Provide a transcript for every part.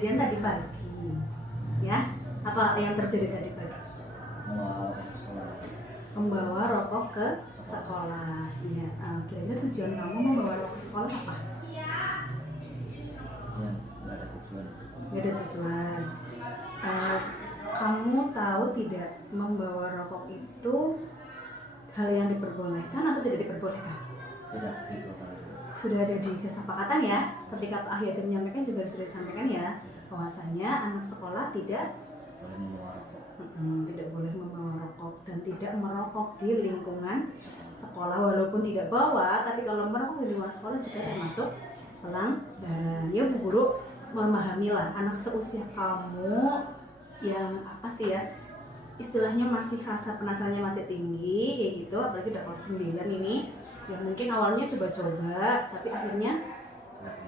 kejadian tadi pagi, ya? Apa yang terjadi tadi pagi? Membawa rokok ke sekolah. Iya. Kira-kira tujuan kamu membawa rokok ke sekolah apa? Ya, nggak ada tujuan. Nggak ada tujuan. Kamu tahu tidak membawa rokok itu hal yang diperbolehkan atau tidak diperbolehkan? Tidak diperbolehkan. Sudah ada di kesepakatan ya, ketika Pak Ahyati menyampaikan juga sudah disampaikan ya, bahwasanya anak sekolah tidak Boleh membawa rokok. Tidak boleh membawa rokok dan tidak merokok di lingkungan sekolah, walaupun tidak bawa, tapi kalau merokok di luar sekolah juga termasuk pelanggaran. Ya Bu Guru, memahamilah anak seusia kamu yang apa sih ya, istilahnya masih rasa penasarannya masih tinggi kayak gitu, apalagi udah kelas 9 ini, yang mungkin awalnya coba-coba tapi akhirnya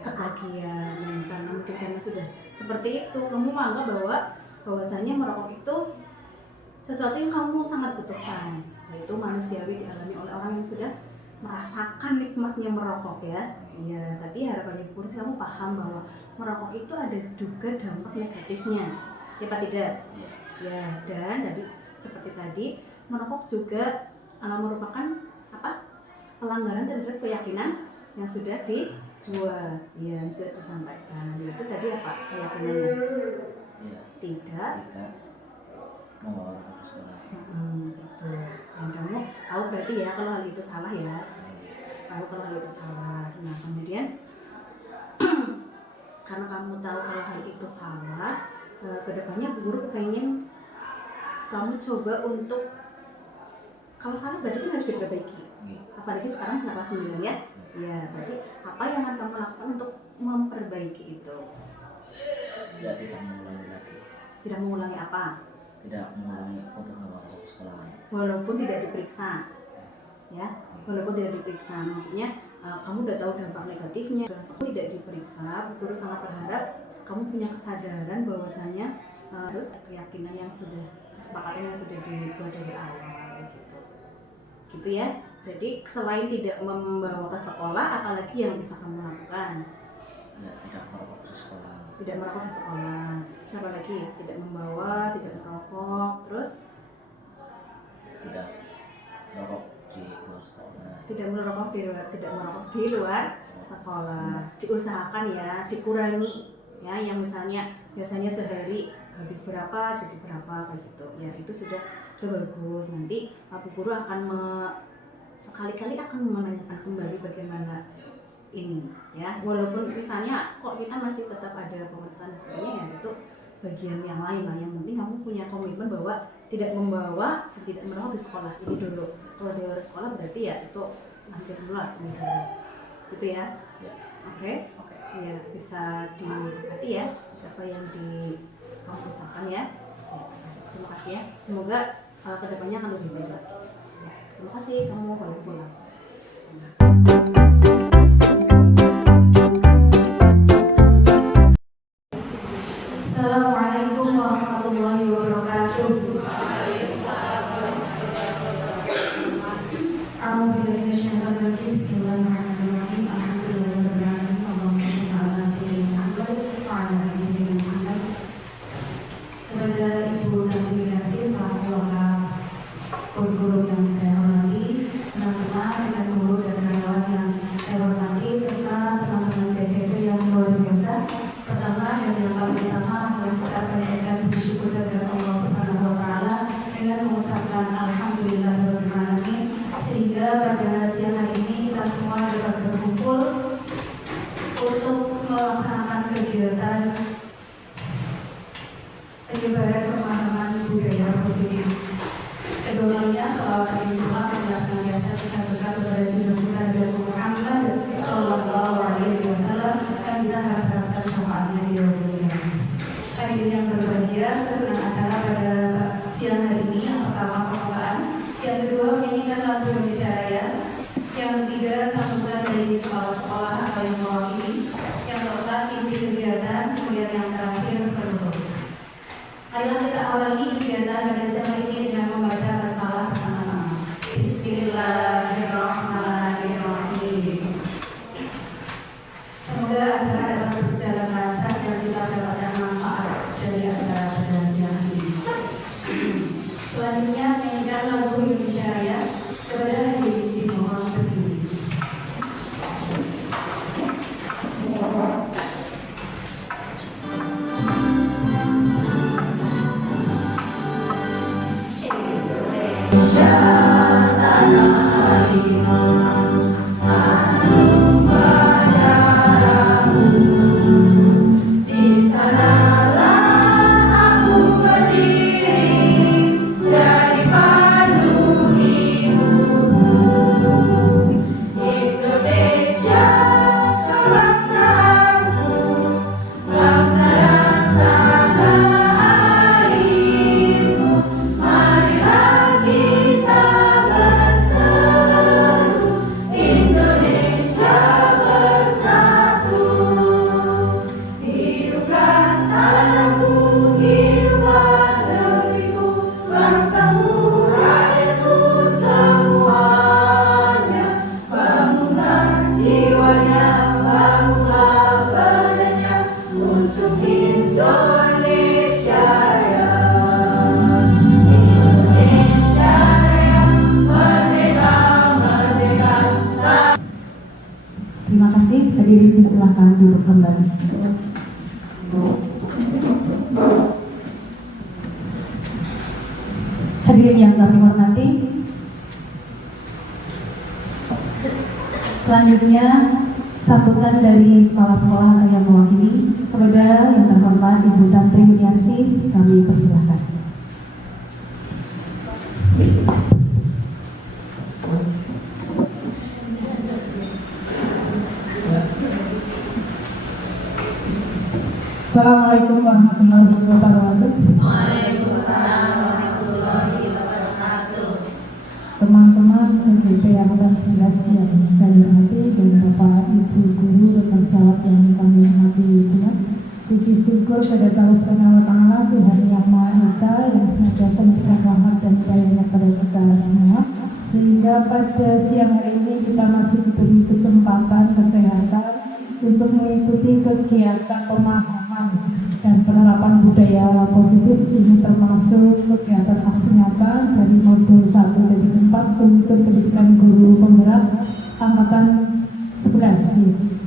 ketagihan. Dan karena mungkin karena sudah seperti itu, kamu menganggap bahwasanya merokok itu sesuatu yang kamu sangat butuhkan, yaitu manusiawi dialami oleh orang yang sudah merasakan nikmatnya merokok ya. Iya, tapi harapannya Bu Pursi kamu paham bahwa merokok itu ada juga dampak negatifnya, ya Pak tidak? Ya, dan tadi seperti tadi merokok juga merupakan apa? Pelanggaran terhadap keyakinan yang sudah dibuat, ya, yang sudah disampaikan. Itu tadi apa keyakinannya? Ya, Tidak membawa rokok ke sekolah. Gitu. Dan kamu tahu berarti ya kalau hal itu salah ya. Tahu kalau hal itu salah. Nah kemudian karena kamu tahu kalau hal itu salah, kedepannya Bu Guru pengen kamu coba untuk, kalau salah berarti kan harus diperbaiki. Apalagi sekarang sudah kelas 9 ya. Ya, berarti apa yang akan kamu lakukan untuk memperbaiki itu? Ya, tidak mengulangi lagi. Tidak mengulangi apa? Tidak mengulangi untuk membawa rokok ke sekolah. Walaupun tidak diperiksa, ya, walaupun tidak diperiksa, maksudnya kamu udah tahu dampak negatifnya, dan sekolah tidak diperiksa. Bu Guru sangat berharap kamu punya kesadaran bahwasanya harus keyakinan yang sudah, kesepakatan yang sudah dibuat dari awal gitu ya. Jadi selain tidak membawa ke sekolah, apalagi yang bisa kamu lakukan? Ya, tidak merokok ke sekolah. Tidak merokok di sekolah. Siapa lagi? Tidak membawa, tidak merokok, terus tidak merokok di luar sekolah. Tidak merokok di luar sekolah. Diusahakan ya, dikurangi ya, yang misalnya biasanya sehari habis berapa jadi berapa kayak gitu. Ya itu sudah bagus. Nanti Pak Guru akan sekali-kali akan menanyakan kembali bagaimana ini ya, walaupun misalnya kok kita masih tetap ada pemeriksaan dan sebagainya, ya itu bagian yang lain lah. Yang penting kamu punya komitmen bahwa tidak membawa dan tidak merokok di sekolah ini dulu. Kalau di luar sekolah berarti ya itu hampir dulu lah gitu ya. Oke. Ya bisa didekati ya siapa yang kamu ucapkan ya. Terima kasih ya, semoga kedepannya akan lebih baik lagi ya. Terima kasih, kamu boleh pulang. Assalamualaikum warahmatullahi wabarakatuh. Bismillahirrahmanirrahim. Alhamdulillahirrahmanirrahim. Allahumma shalli ala sayyidina Muhammad wa ala ali sayyidina Muhammad. Kepada Ibu dan Delegasi selaku wakil guru yang saya hormati, teman-teman dan guru dan karyawan yang saya hormati, serta teman-teman CPC yang luar biasa. Pertama dan yang paling utama, mari kita panjatkan bersyukur kepada Allah Subhanahu wa taala dengan mengucapkan alhamdulillahirabbil alamin, sehingga pada siang hari ini kita semua dapat berkumpul untuk melaksanakan kegiatan penyebaran pemahaman budaya positif. Kedua-duanya salawat dan salam yang senantiasa kita berikan kepada junjungan Nabi Muhammad Sallallahu Alaihi Wasallam, dan kita harapkan syafaatnya di dunia. Hadirin yang berbahagia, sesudah acara pada siang hari ini, yang pertama pembukaan, yang kedua menyanyikan lagu Indonesia Raya, yang ketiga sambutan dari kepala sekolah atau yang mewakili, yang keempat inti kegiatan, kemudian yang terakhir penutup. Marilah kita awali kegiatan pada siang hari ini dengan membaca basmalah bersama-sama. Bismillahirrahmanirrahim. Semoga acara dapat berjalan lancar dan kita dapat Hadirin yang kami hormati, selanjutnya sambutan dari kepala sekolah yang mewakili. Kepada yang terhormat Ibu Tantri Winiarsi, kami persilahkan. Assalamualaikum warahmatullahi wabarakatuh. Waalaikumsalam warahmatullahi wabarakatuh. Teman-teman CGP angkatan 11 yang saya hormati dan Bapak Ibu guru rekan sejawat yang kami hormati juga. Puji syukur pada Allah Subhanahu wa Ta'ala, Tuhan yang Maha Esa yang senantiasa memberikan rahmat dan hidayahnya pada kita semua, sehingga pada siang hari ini kita masih diberi kesempatan kesehatan untuk mengikuti kegiatan pemahaman dan penerapan budaya positif. Ini termasuk kegiatan aksi nyata dari modul 1.4 untuk pendidikan guru penggerak angkatan 11.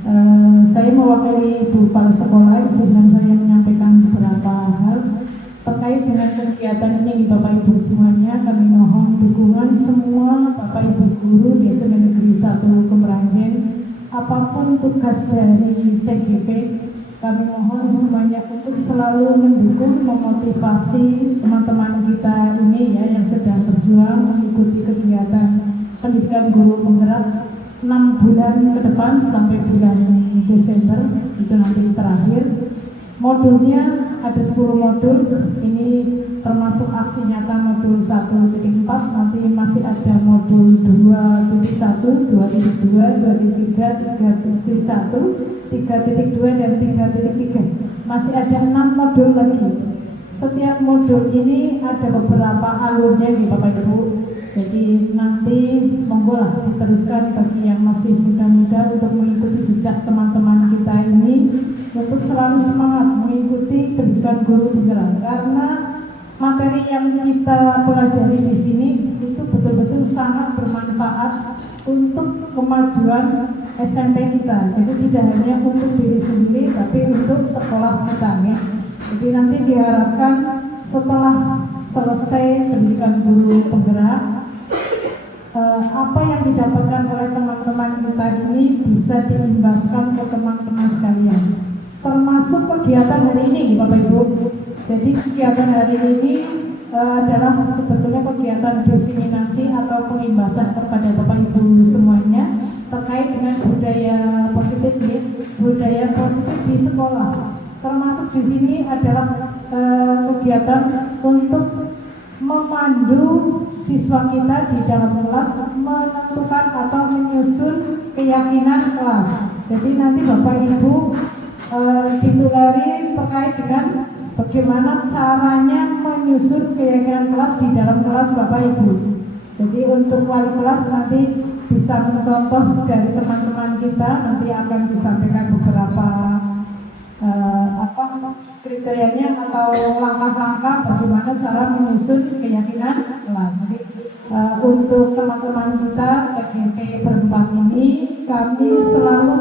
Saya mewakili Ibu Kepala Sekolah, izinkan saya menyampaikan beberapa hal terkait dengan kegiatan ini. Bapak Ibu semuanya, kami mohon dukungan semua Bapak Ibu guru di SMA Negeri 1 Kemeranjen. Apapun tugas dari CGP, kami mohon semuanya untuk selalu mendukung, memotivasi teman-teman kita ini ya yang sedang berjuang mengikuti kegiatan pendidikan guru penggerak 6 bulan ke depan sampai bulan Desember itu nanti terakhir. Modulnya ada 10 modul, ini termasuk aksi nyata modul 1.4, nanti masih ada modul 2.1, 2.2, 2.3, 3.1, 3.2 dan 3.3. Masih ada 6 modul lagi. Setiap modul ini ada beberapa alurnya nih Bapak Ibu. Jadi nanti monggolah diteruskan bagi yang masih muda-muda untuk mengikuti jejak teman-teman kita ini, untuk selalu semangat mengikuti pendidikan guru penggerak, karena materi yang kita pelajari di sini itu betul-betul sangat bermanfaat untuk kemajuan SMP kita. Jadi tidak hanya untuk diri sendiri, tapi untuk sekolah kita ya. Jadi nanti diharapkan setelah selesai pendidikan guru penggerak, apa yang didapatkan oleh teman-teman kita ini bisa diimbaskan ke teman-teman sekalian, termasuk kegiatan hari ini Bapak Ibu. Jadi kegiatan hari ini adalah sebetulnya kegiatan diseminasi atau pengimbasan kepada Bapak Ibu semuanya terkait dengan budaya positif nih, budaya positif di sekolah. Termasuk di sini adalah kegiatan untuk memandu siswa kita di dalam kelas menentukan atau menyusun keyakinan kelas. Jadi nanti Bapak Ibu ditulari terkait dengan bagaimana caranya menyusun keyakinan kelas di dalam kelas Bapak Ibu. Jadi untuk wali kelas nanti bisa mencontoh dari teman-teman kita, nanti akan disampaikan beberapa kriterianya atau langkah-langkah bagaimana cara menyusun keyakinan kelas. Jadi untuk teman-teman kita CGP berempat ini, kami selalu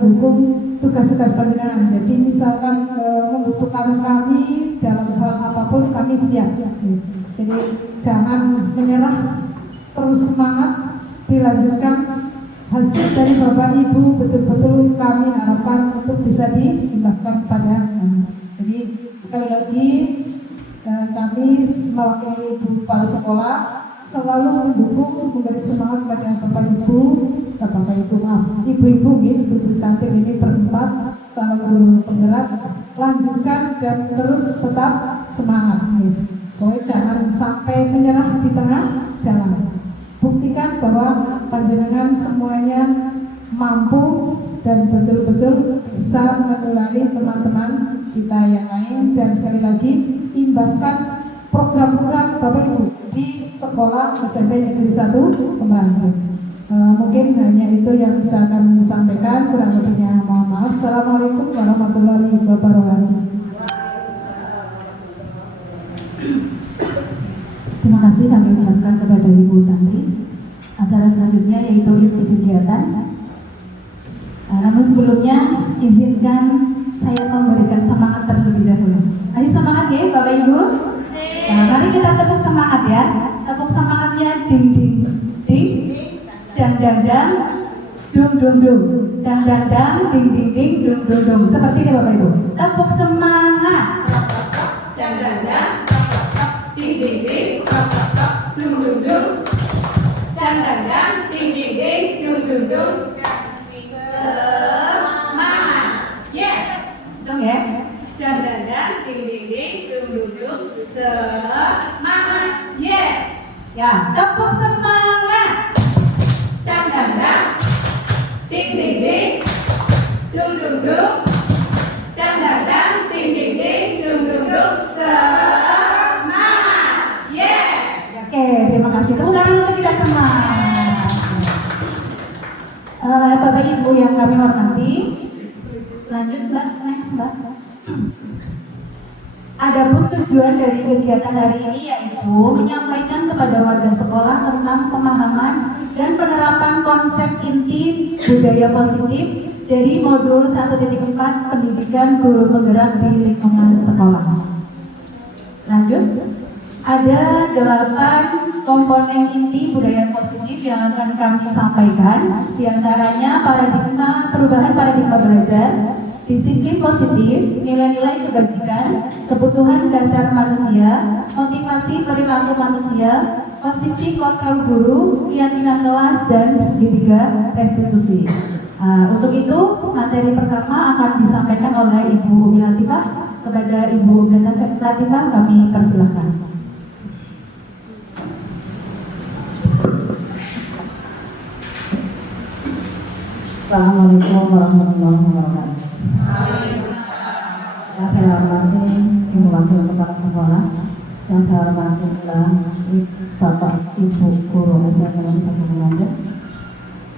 mendukung tugas-tugas pendidikan. Jadi misalkan membutuhkan kami dalam hal apapun, kami siap. Jadi jangan menyerah, terus semangat, dilanjutkan. Hasil dari Bapak Ibu betul-betul kami harapkan untuk bisa diimbaskan kepada kami. Jadi sekali lagi kami mewakili Ibu Kepala Sekolah selalu mendukung, memberi semangat kepada ibu-ibu gitu, cantik ini berempat calon guru penggerak, lanjutkan dan terus tetap semangat gitu. Pokoknya jangan sampai menyerah di tengah jalan. Buktikan bahwa panjenengan semuanya mampu dan betul-betul bisa menulari teman-teman kita yang lain, dan sekali lagi imbaskan program-program Bapak Ibu di sekolah SMP Negeri 1 Kemeranjen. Mungkin hanya itu yang bisa kami sampaikan, kurang lebihnya mohon maaf. Assalamualaikum warahmatullahi wabarakatuh. Terima kasih kami ucapkan kepada Ibu Tantri. Acara selanjutnya yaitu inti kegiatan. Namun sebelumnya izinkan saya dung. Dang dang dang, ding ding ding, dung dung dung. Seperti ini Bapak Ibu. Tepuk semangat. Dang dang dang, ding ding ding, dung dung dung. Dang dang dang, ding ding ding, dung dung dung. Semangat. Yes. Dong ya. Dang dang dang, ding ding ding, dung dung dung. Semangat. Yes. Ya, tepuk semangat. Dang dang dang, ding ding ding, dung dung dung. Dang dang dang, ding ding ding, dung dung dung. Semangat. Yes. Oke, terima kasih. Tepuk tangan untuk kita semua. Bapak Ibu yang kami hormati, lanjut Mbak, next Mbak. Adapun tujuan dari kegiatan hari ini yaitu menyampaikan kepada warga sekolah tentang pemahaman dan penerapan konsep inti budaya positif dari modul 1.4 pendidikan guru penggerak di lingkungan sekolah. Lanjut. Ada 8 komponen inti budaya positif yang akan kami sampaikan. Di antaranya perubahan paradigma belajar, disiplin positif, nilai-nilai kebajikan, kebutuhan dasar manusia, motivasi perilaku manusia, posisi kontrol guru, keyakinan kelas, dan ketiga, restitusi. Untuk itu, materi pertama akan disampaikan oleh Ibu Umi Latifah. Kepada Ibu Umi Latifah, kami persilahkan. Assalamualaikum warahmatullahi wabarakatuh. Yang saya hormati Ibu Wakil Kepala Sekolah, yang saya hormati Bapak Ibu Guru SMP Negeri 1 Lumajang.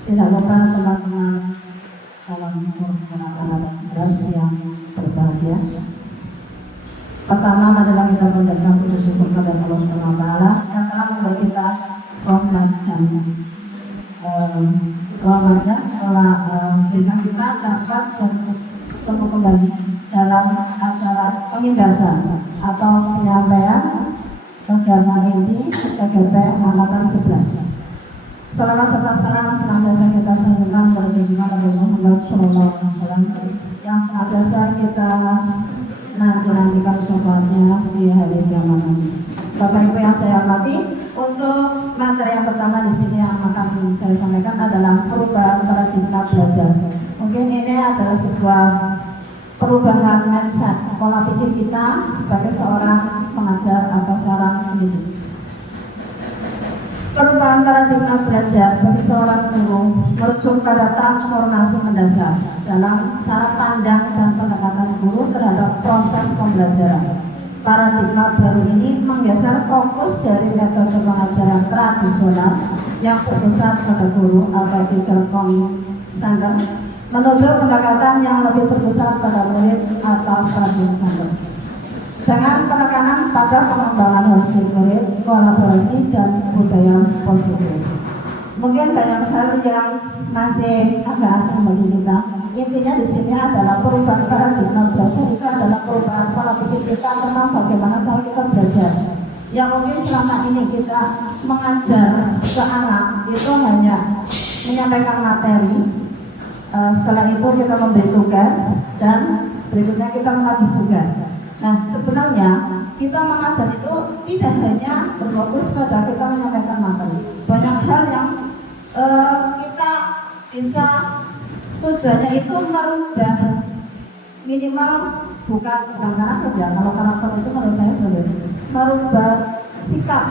Tidak lupa teman-teman calon guru anak-anak 11 yang berbahagia. Pertama adalah kita mengucapkan puji syukur kepada Allah Subhanahu wa taala yang telah memberi kita rahmat dan rahmatnya sehingga kita dapat bertemu kembali dalam acara pengindasan atau penyampaian agama inti CGP angkatan 11. Selama serta salam senantiasa kita sambungkan kepada Nabi Muhammad SAW yang senantiasa kita nantikan syafaatnya di hari kiamat nanti. Bapak Ibu yang saya hormati, untuk materi yang pertama di sini yang akan saya sampaikan adalah perubahan paradigma belajar. Mungkin ini adalah sebuah perubahan mindset, pola pikir kita sebagai seorang pengajar atau seorang pendidik. Perubahan paradigma belajar bagi seorang guru merujuk pada transformasi mendasar dalam cara pandang dan pendekatan guru terhadap proses pembelajaran. Paradigma baru ini menggeser fokus dari metode pengajaran tradisional yang berpusat pada guru atau teacher center menuju pendekatan yang lebih berpusat pada murid atau study center dengan penekanan pada pengembangan holistik murid, kolaborasi, dan budaya positif. Mungkin banyak hal yang masih agak asing bagi kita. Intinya di sini adalah perubahan paradigma belajar itu adalah perubahan pola pikir kita tentang bagaimana cara kita belajar. Yang mungkin selama ini kita mengajar ke anak itu hanya menyampaikan materi, setelah itu kita memberi tugas dan berikutnya kita menagih tugas. Nah, sebenarnya kita mengajar itu tidak hanya berfokus pada kita menyampaikan materi. Banyak hal yang kita bisa tujuannya itu merubah minimal bukan karakter ya. Kalau karakter itu menurut saya sulit. Merubah sikap.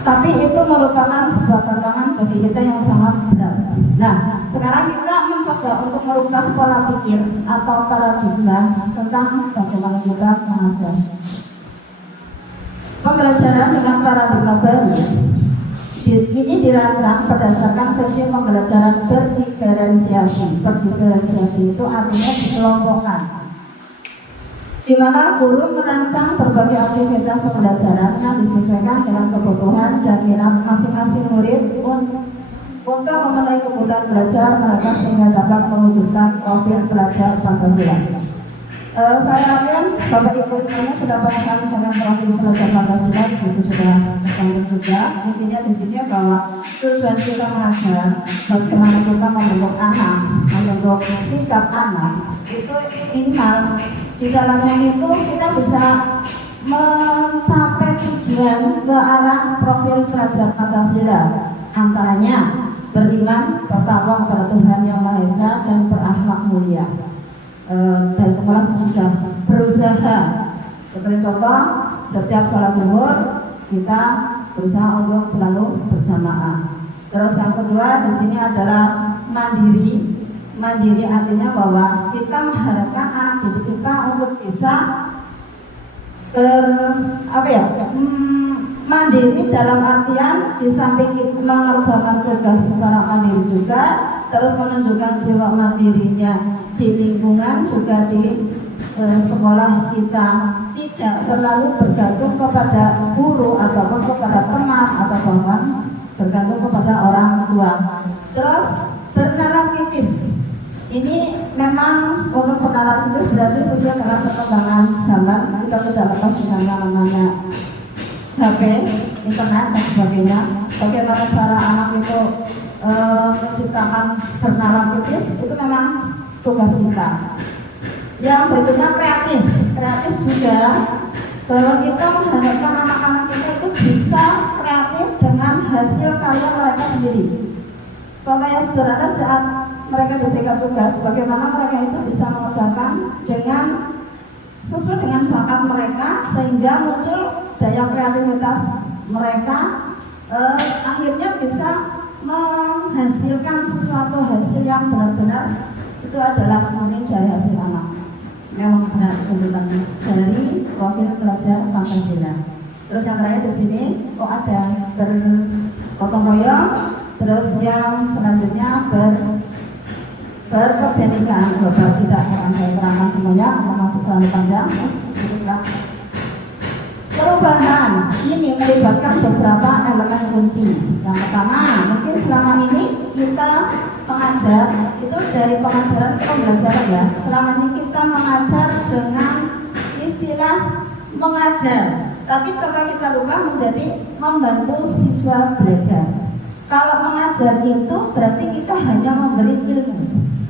Tapi itu merupakan sebuah tantangan bagi kita yang sangat berat. Nah, sekarang kita mencoba untuk merubah pola pikir atau paradigma tentang bagaimana kita mengajar. Pembelajaran dengan paradigma baru ini dirancang berdasarkan prinsip pembelajaran berdiferensiasi. Berdiferensiasi itu artinya dikelompokkan, di mana guru merancang berbagai aktivitas pembelajaran yang disesuaikan dengan kebutuhan dan minat masing-masing murid untuk memenuhi kebutuhan belajar mereka sehingga dapat mewujudkan profil belajar Pancasila. Saya yakin Bapak Ibu semuanya sudah paham dengan profil belajar Pancasila, itu sudah ketemu juga. Intinya di sini bahwa tujuan kita mengajar bagaimana kita membentuk anak, membentuk sikap anak itu minimal di dalamnya itu kita bisa mencapai tujuan ke arah profil belajar Pancasila, antaranya beriman, bertakwa kepada Tuhan Yang Maha Esa dan berakhlak mulia. Dan sekolah sudah berusaha, seperti contoh setiap sholat zuhur kita berusaha untuk selalu berjamaah. Terus yang kedua di sini adalah mandiri. Mandiri artinya bahwa kita mengharapkan anak didik kita untuk bisa mandiri dalam artian di samping kita mengerjakan tugas secara mandiri juga, terus menunjukkan jiwa mandirinya di lingkungan juga di sekolah kita, tidak terlalu bergantung kepada guru ataupun kepada teman atau bahkan bergantung kepada orang tua. Terus bernalar kritis. Ini memang untuk bernalar kritis berarti sesuai dengan perkembangan zaman. Kita tidak lepas dengan yang namanya HP, internet dan sebagainya. Bagaimana cara anak itu menciptakan bernalar kritis itu memang tugas kita. Yang berikutnya kreatif. Kreatif juga bahwa kita mengharapkan anak-anak kita itu bisa kreatif dengan hasil karya mereka sendiri. Contoh yang sederhana saat mereka diberikan tugas, bagaimana mereka itu bisa mengerjakan dengan sesuai dengan bakat mereka sehingga muncul daya kreativitas mereka, akhirnya bisa menghasilkan sesuatu hasil yang benar-benar itu adalah murni dari hasil anak. Memang benar tuntutan dari profil belajar Pancasila. Terus yang terakhir di sini ada bergotong royong. Terus yang selanjutnya berkebenekaan global. Tidak akan saya terangkan semuanya, masih terlalu panjang. Perubahan ini melibatkan beberapa elemen kunci. Yang pertama, mungkin selama ini kita mengajar itu dari pengajaran ke pembelajaran ya. Selama ini kita mengajar dengan istilah mengajar, tapi coba kita lupa menjadi membantu siswa belajar. Kalau mengajar itu berarti kita hanya memberi ilmu.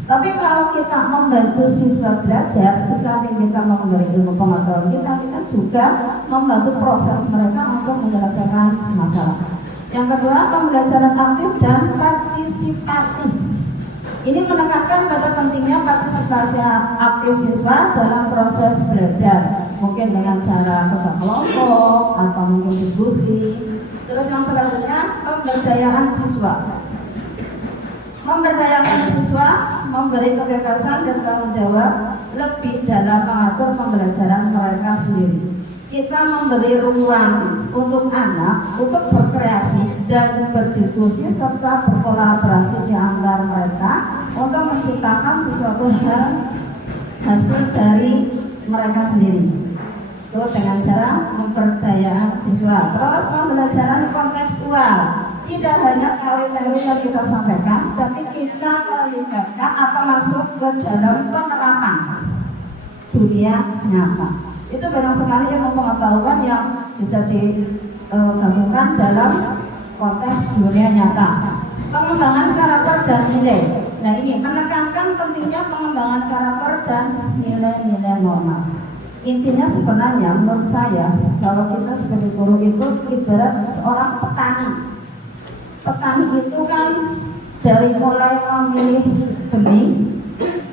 Tapi kalau kita membantu siswa belajar, di samping kita memberi ilmu pengetahuan kita juga membantu proses mereka untuk menyelesaikan masalah. Yang kedua, pembelajaran aktif dan partisipatif. Ini menekankan pada pentingnya partisipasi aktif siswa dalam proses belajar, mungkin dengan cara kerja kelompok atau mungkin diskusi. Terus yang selanjutnya, pemberdayaan siswa. Memberdayakan siswa, memberi kebebasan dan tanggung jawab lebih dalam mengatur pembelajaran mereka sendiri. Kita memberi ruang untuk anak untuk berkreasi dan berdiskusi serta berkolaborasi di antara mereka untuk menciptakan sesuatu hal hasil dari mereka sendiri. Itu dengan cara pemberdayaan siswa. Terus pembelajaran kontekstual. Tidak hanya teori-teori yang kita sampaikan, tapi kita melibatkan atau masuk ke dalam penerapan dunia nyata. Itu banyak sekali ilmu pengetahuan yang bisa digabungkan dalam konteks dunia nyata. Pengembangan karakter dan nilai. Nah ini menekankan pentingnya pengembangan karakter dan nilai-nilai normal. Intinya sebenarnya menurut saya bahwa kita sebagai guru itu ibarat seorang petani. Petani itu kan dari mulai memilih benih,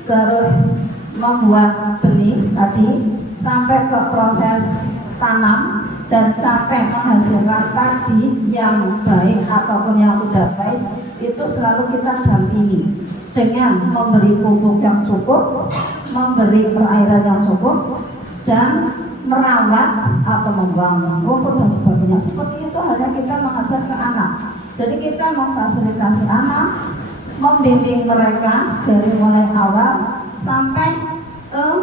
terus membuat benih tadi sampai ke proses tanam dan sampai menghasilkan padi yang baik ataupun yang tidak baik, itu selalu kita dampingi dengan memberi pupuk yang cukup, memberi perairan yang cukup, dan merawat atau membuang rumput dan sebagainya. Seperti itu hanya kita mengajar ke anak. Jadi kita memfasilitasi anak, membimbing mereka dari mulai awal sampai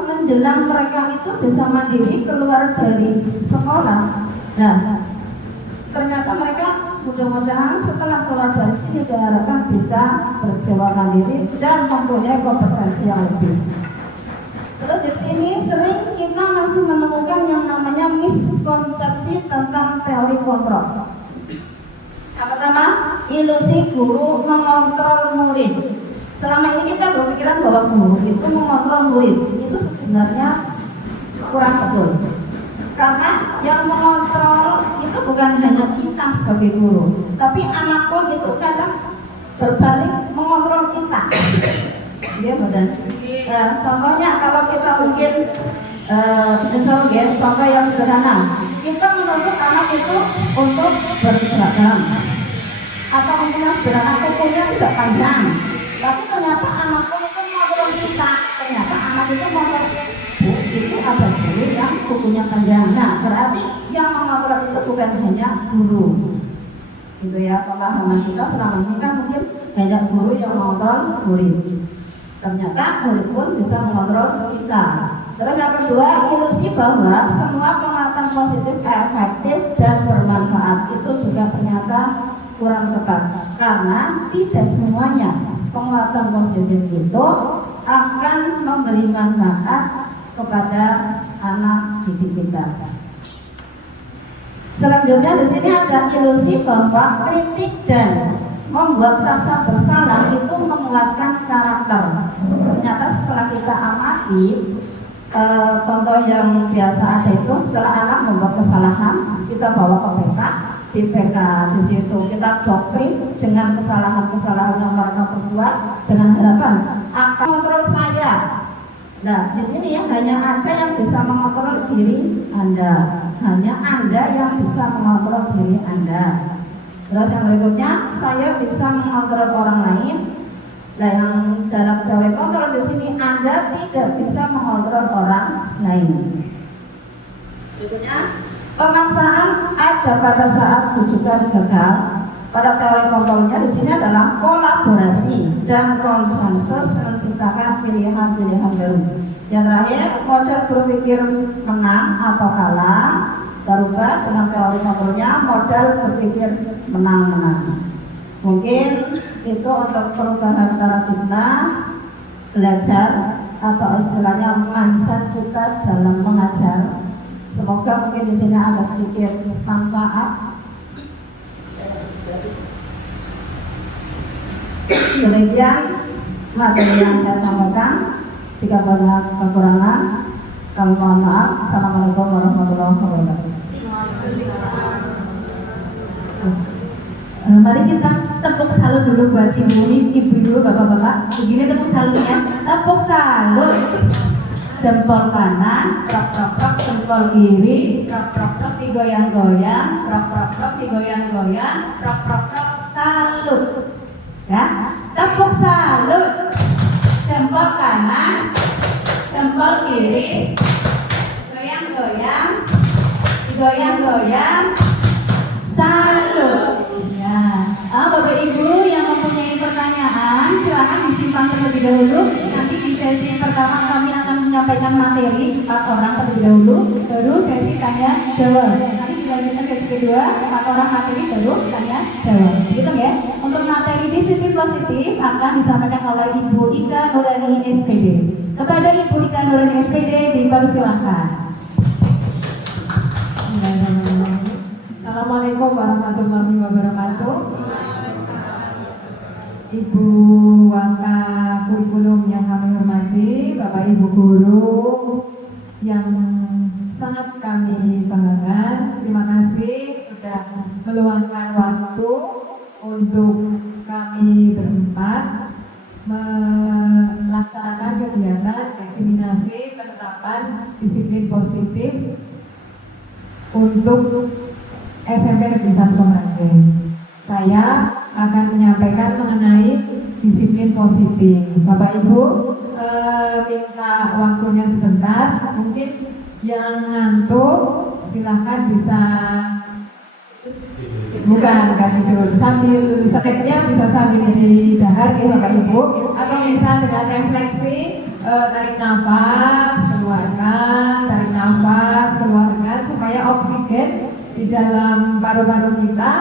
menjelang mereka itu bisa mandiri keluar dari sekolah. Nah, ternyata mereka mudah-mudahan setelah keluar dari sini diharapkan bisa berjiwa mandiri dan mempunyai kompetensi yang lebih. Terus di sini sering miskonsepsi tentang teori kontrol. Yang pertama, ilusi guru mengontrol murid. Selama ini kita berpikiran bahwa guru itu mengontrol murid. Itu sebenarnya kurang betul. Karena yang mengontrol itu bukan hanya kita sebagai guru, tapi anak pun itu kadang berbalik mengontrol kita. Iya benar. Contohnya kalau kita mungkin contoh yang sederhana, kita menuntut anak itu untuk berseragam, atau mungkin yang sederhana kukunya tidak panjang, tapi ternyata anak pun itu mengontrol kita. Ternyata anak itu mengontrol itu ada guru yang kukunya panjang. Nah, berarti yang mengontrol itu bukan hanya guru. Gitu ya, pemahaman kita selama ini kan mungkin hanya guru yang mengontrol murid. Ternyata murid pun bisa mengontrol kita. Terus yang kedua, ilusi bahwa semua penguatan positif efektif dan bermanfaat itu juga ternyata kurang tepat. Karena tidak semuanya penguatan positif itu akan memberi manfaat kepada anak didik kita. Selanjutnya di sini ada ilusi bahwa kritik dan membuat rasa bersalah itu menguatkan karakter. Ternyata setelah kita amati, contoh yang biasa ada itu setelah anak membuat kesalahan, kita bawa ke PK, di PK di situ kita doktrin dengan kesalahan-kesalahan yang mereka perbuat dengan harapan akan kontrol saya. Nah, di sini ya hanya ada yang bisa mengontrol diri Anda, hanya Anda yang bisa mengontrol diri Anda. Terus yang berikutnya, saya bisa mengontrol orang lain. Nah, yang dalam teori kontrol di sini Anda tidak bisa mengontrol orang lain. Berikutnya, pemaksaan ada pada saat rujukan gagal. Pada teori kontrolnya di sini adalah kolaborasi dan konsensus menciptakan pilihan-pilihan baru. Yang terakhir, model berpikir menang atau kalah terubah dengan teori kontrolnya model berpikir menang-menang. Mungkin itu untuk perubahan paradigma belajar atau istilahnya mindset kita dalam mengajar. Semoga mungkin di sini ada sedikit manfaat. Demikian materi yang saya sampaikan. Jika banyak kekurangan, kami mohon maaf. Assalamualaikum warahmatullahi wabarakatuh. Mari kita tepuk salut dulu buat ibu dulu, bapak-bapak. Begini tepuk salutnya, tepuk salut. Jempol kanan, prok prok prok, jempol kiri, prok prok prok, digoyang-goyang, prok prok prok, digoyang-goyang, prok prok prok, salut. Ya, tepuk salut. Jempol kanan, jempol kiri, goyang-goyang, digoyang-goyang, salut. Ya, Bapak Ibu yang mempunyai pertanyaan, silakan disimpan terlebih dahulu. Nanti di sesi pertama kami akan menyampaikan materi 4 orang terlebih dahulu, baru sesi tanya jawab. Nanti dilanjutkan sesi kedua, 4 orang materi baru tanya jawab. Gitu ya. Untuk materi disiplin positif akan disampaikan oleh Ibu Ika Nurani SPD. Kepada Ibu Ika Nurani SPD dipersilahkan. Assalamualaikum warahmatullahi wabarakatuh. Ibu Wangka Kurikulum yang kami hormati, Bapak Ibu Guru yang sangat kami banggakan, terima kasih sudah meluangkan waktu untuk kami berempat melaksanakan kegiatan diseminasi penerapan disiplin positif untuk SMP Negeri 1 Kemeranggen. Saya akan menyampaikan mengenai disiplin positif. Bapak Ibu minta waktunya sebentar. Mungkin yang ngantuk silahkan bisa bukan tidur. Sambil slide-nya bisa sambil didahar ya Bapak Ibu. Atau bisa dengan refleksi tarik nafas, keluarkan, tarik nafas, keluarkan supaya oksigen di dalam paru-paru kita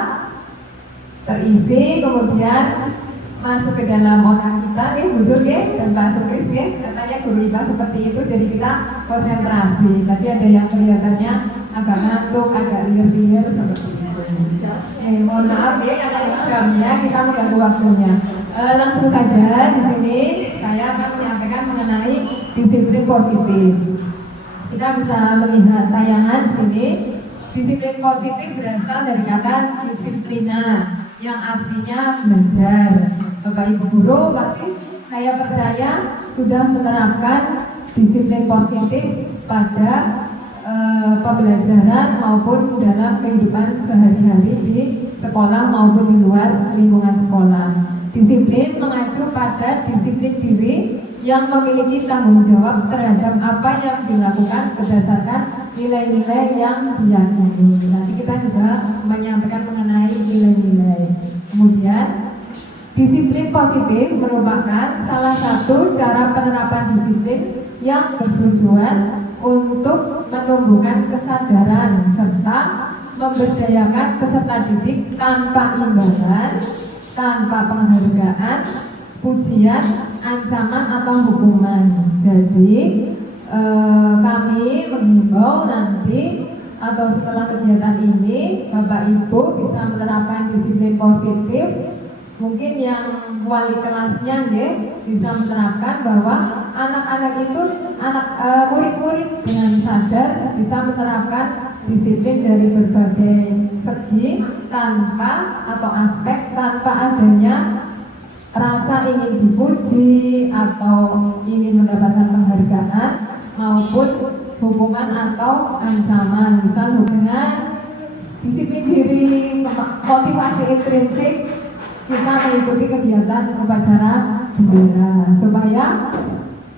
terisi, kemudian masuk ke dalam otak kita, Bu Sur dan Pak Sukris katanya guru IPA seperti itu, jadi kita konsentrasi. Tadi ada yang kelihatannya agak ngantuk, agak liar-liar seperti itu. Mohon maaf ya karena ini jamnya kita mengganggu waktunya. Langsung saja di sini saya akan menyampaikan mengenai disiplin positif. Kita bisa melihat tayangan di sini. Disiplin positif berasal dari kata disiplina yang artinya belajar. Bapak Ibu guru pasti saya percaya sudah menerapkan disiplin positif pada pembelajaran maupun dalam kehidupan sehari-hari di sekolah maupun di luar lingkungan sekolah. Disiplin mengacu pada disiplin diri yang memiliki tanggung jawab terhadap apa yang dilakukan berdasarkan nilai-nilai yang diyakini. Nanti kita juga menyampaikan mengenai nilai-nilai. Kemudian disiplin positif merupakan salah satu cara penerapan disiplin yang bertujuan untuk menumbuhkan kesadaran serta memberdayakan peserta didik tanpa imbalan, tanpa penghargaan, pujian, ancaman atau hukuman. Jadi kami menghimbau nanti atau setelah kegiatan ini Bapak Ibu bisa menerapkan disiplin positif. Mungkin yang wali kelasnya bisa menerapkan bahwa anak-anak itu murid-murid dengan sadar bisa menerapkan disiplin dari berbagai segi tanpa atau aspek tanpa adanya rasa ingin dipuji atau ingin mendapatkan penghargaan maupun hukuman atau ancaman. Misal dengan disiplin diri, motivasi intrinsik, kita mengikuti kegiatan upacara bendera supaya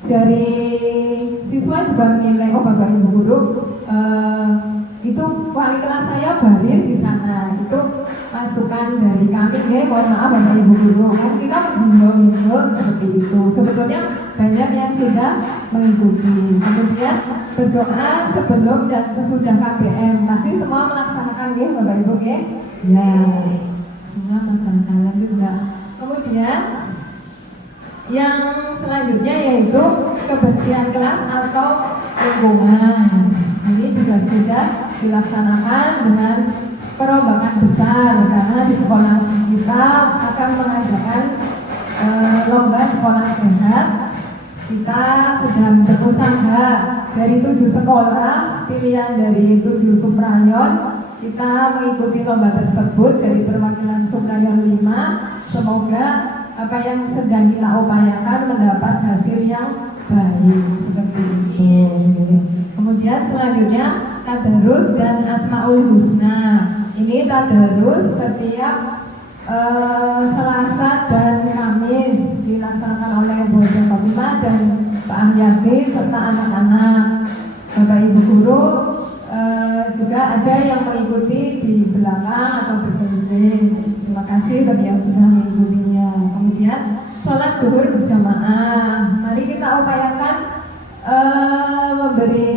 dari siswa juga menilai, oh Bapak Ibu guru itu wali kelas saya baris di sana, itu masukan dari kami mohon maaf Bapak Ibu guru, kita menghimbau seperti itu. Sebetulnya banyak yang sudah mengikuti. Kemudian berdoa sebelum dan sesudah KBM, pasti semua melaksanakan Bapak Ibu ya. Semua melaksanakan juga. Kemudian yang selanjutnya yaitu kebersihan kelas atau lingkungan. Ini juga sudah dilaksanakan dengan perombakan besar karena di sekolah kita akan mengadakan lomba sekolah sehat. Kita sudah berusaha dari 7 sekolah pilihan dari 7 suprayon. Kita mengikuti lomba tersebut dari perwakilan Suprayon 5. Semoga apa yang sedang kita upayakan mendapat hasil yang baik seperti itu. Kemudian selanjutnya tadarus dan asmaul husna. Ini tadarus setiap Selasa dan Kamis dilaksanakan oleh Bu Jomima dan Pak Ahyati serta anak-anak. Bapak Ibu guru juga ada yang mengikuti di belakang atau berkeliling. Terima kasih bagi yang sudah mengikutinya. Kemudian sholat zuhur berjamaah. Mari kita upayakan memberi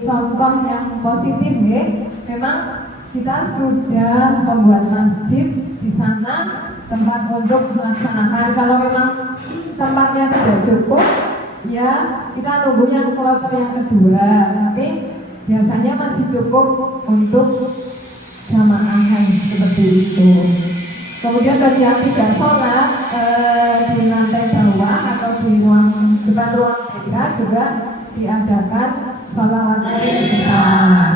contoh yang positif Memang kita sudah membuat masjid di sana tempat untuk melaksanakan. Kalau memang tempatnya tidak cukup, ya kita nunggu yang kloter yang kedua. Tapi biasanya masih cukup untuk jamaahan seperti itu. Kemudian bagi yang tidak sholat di lantai bawah atau di depan ruang BK juga diadakan sholawat besar.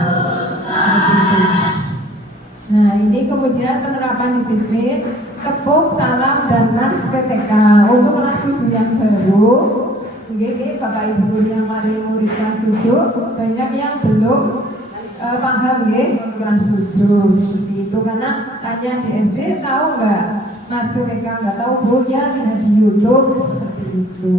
Nah ini kemudian penerapan disiplin kepuk, salam, dan nas PTK untuk kelas 7 yang baru. Ini Bapak Ibu guru yang mari murid kelas 7 banyak yang belum paham untuk kelas 7 seperti itu, karena tanya di SD tahu nggak mas PTK, nggak tahu Bu ya lihat di YouTube seperti itu.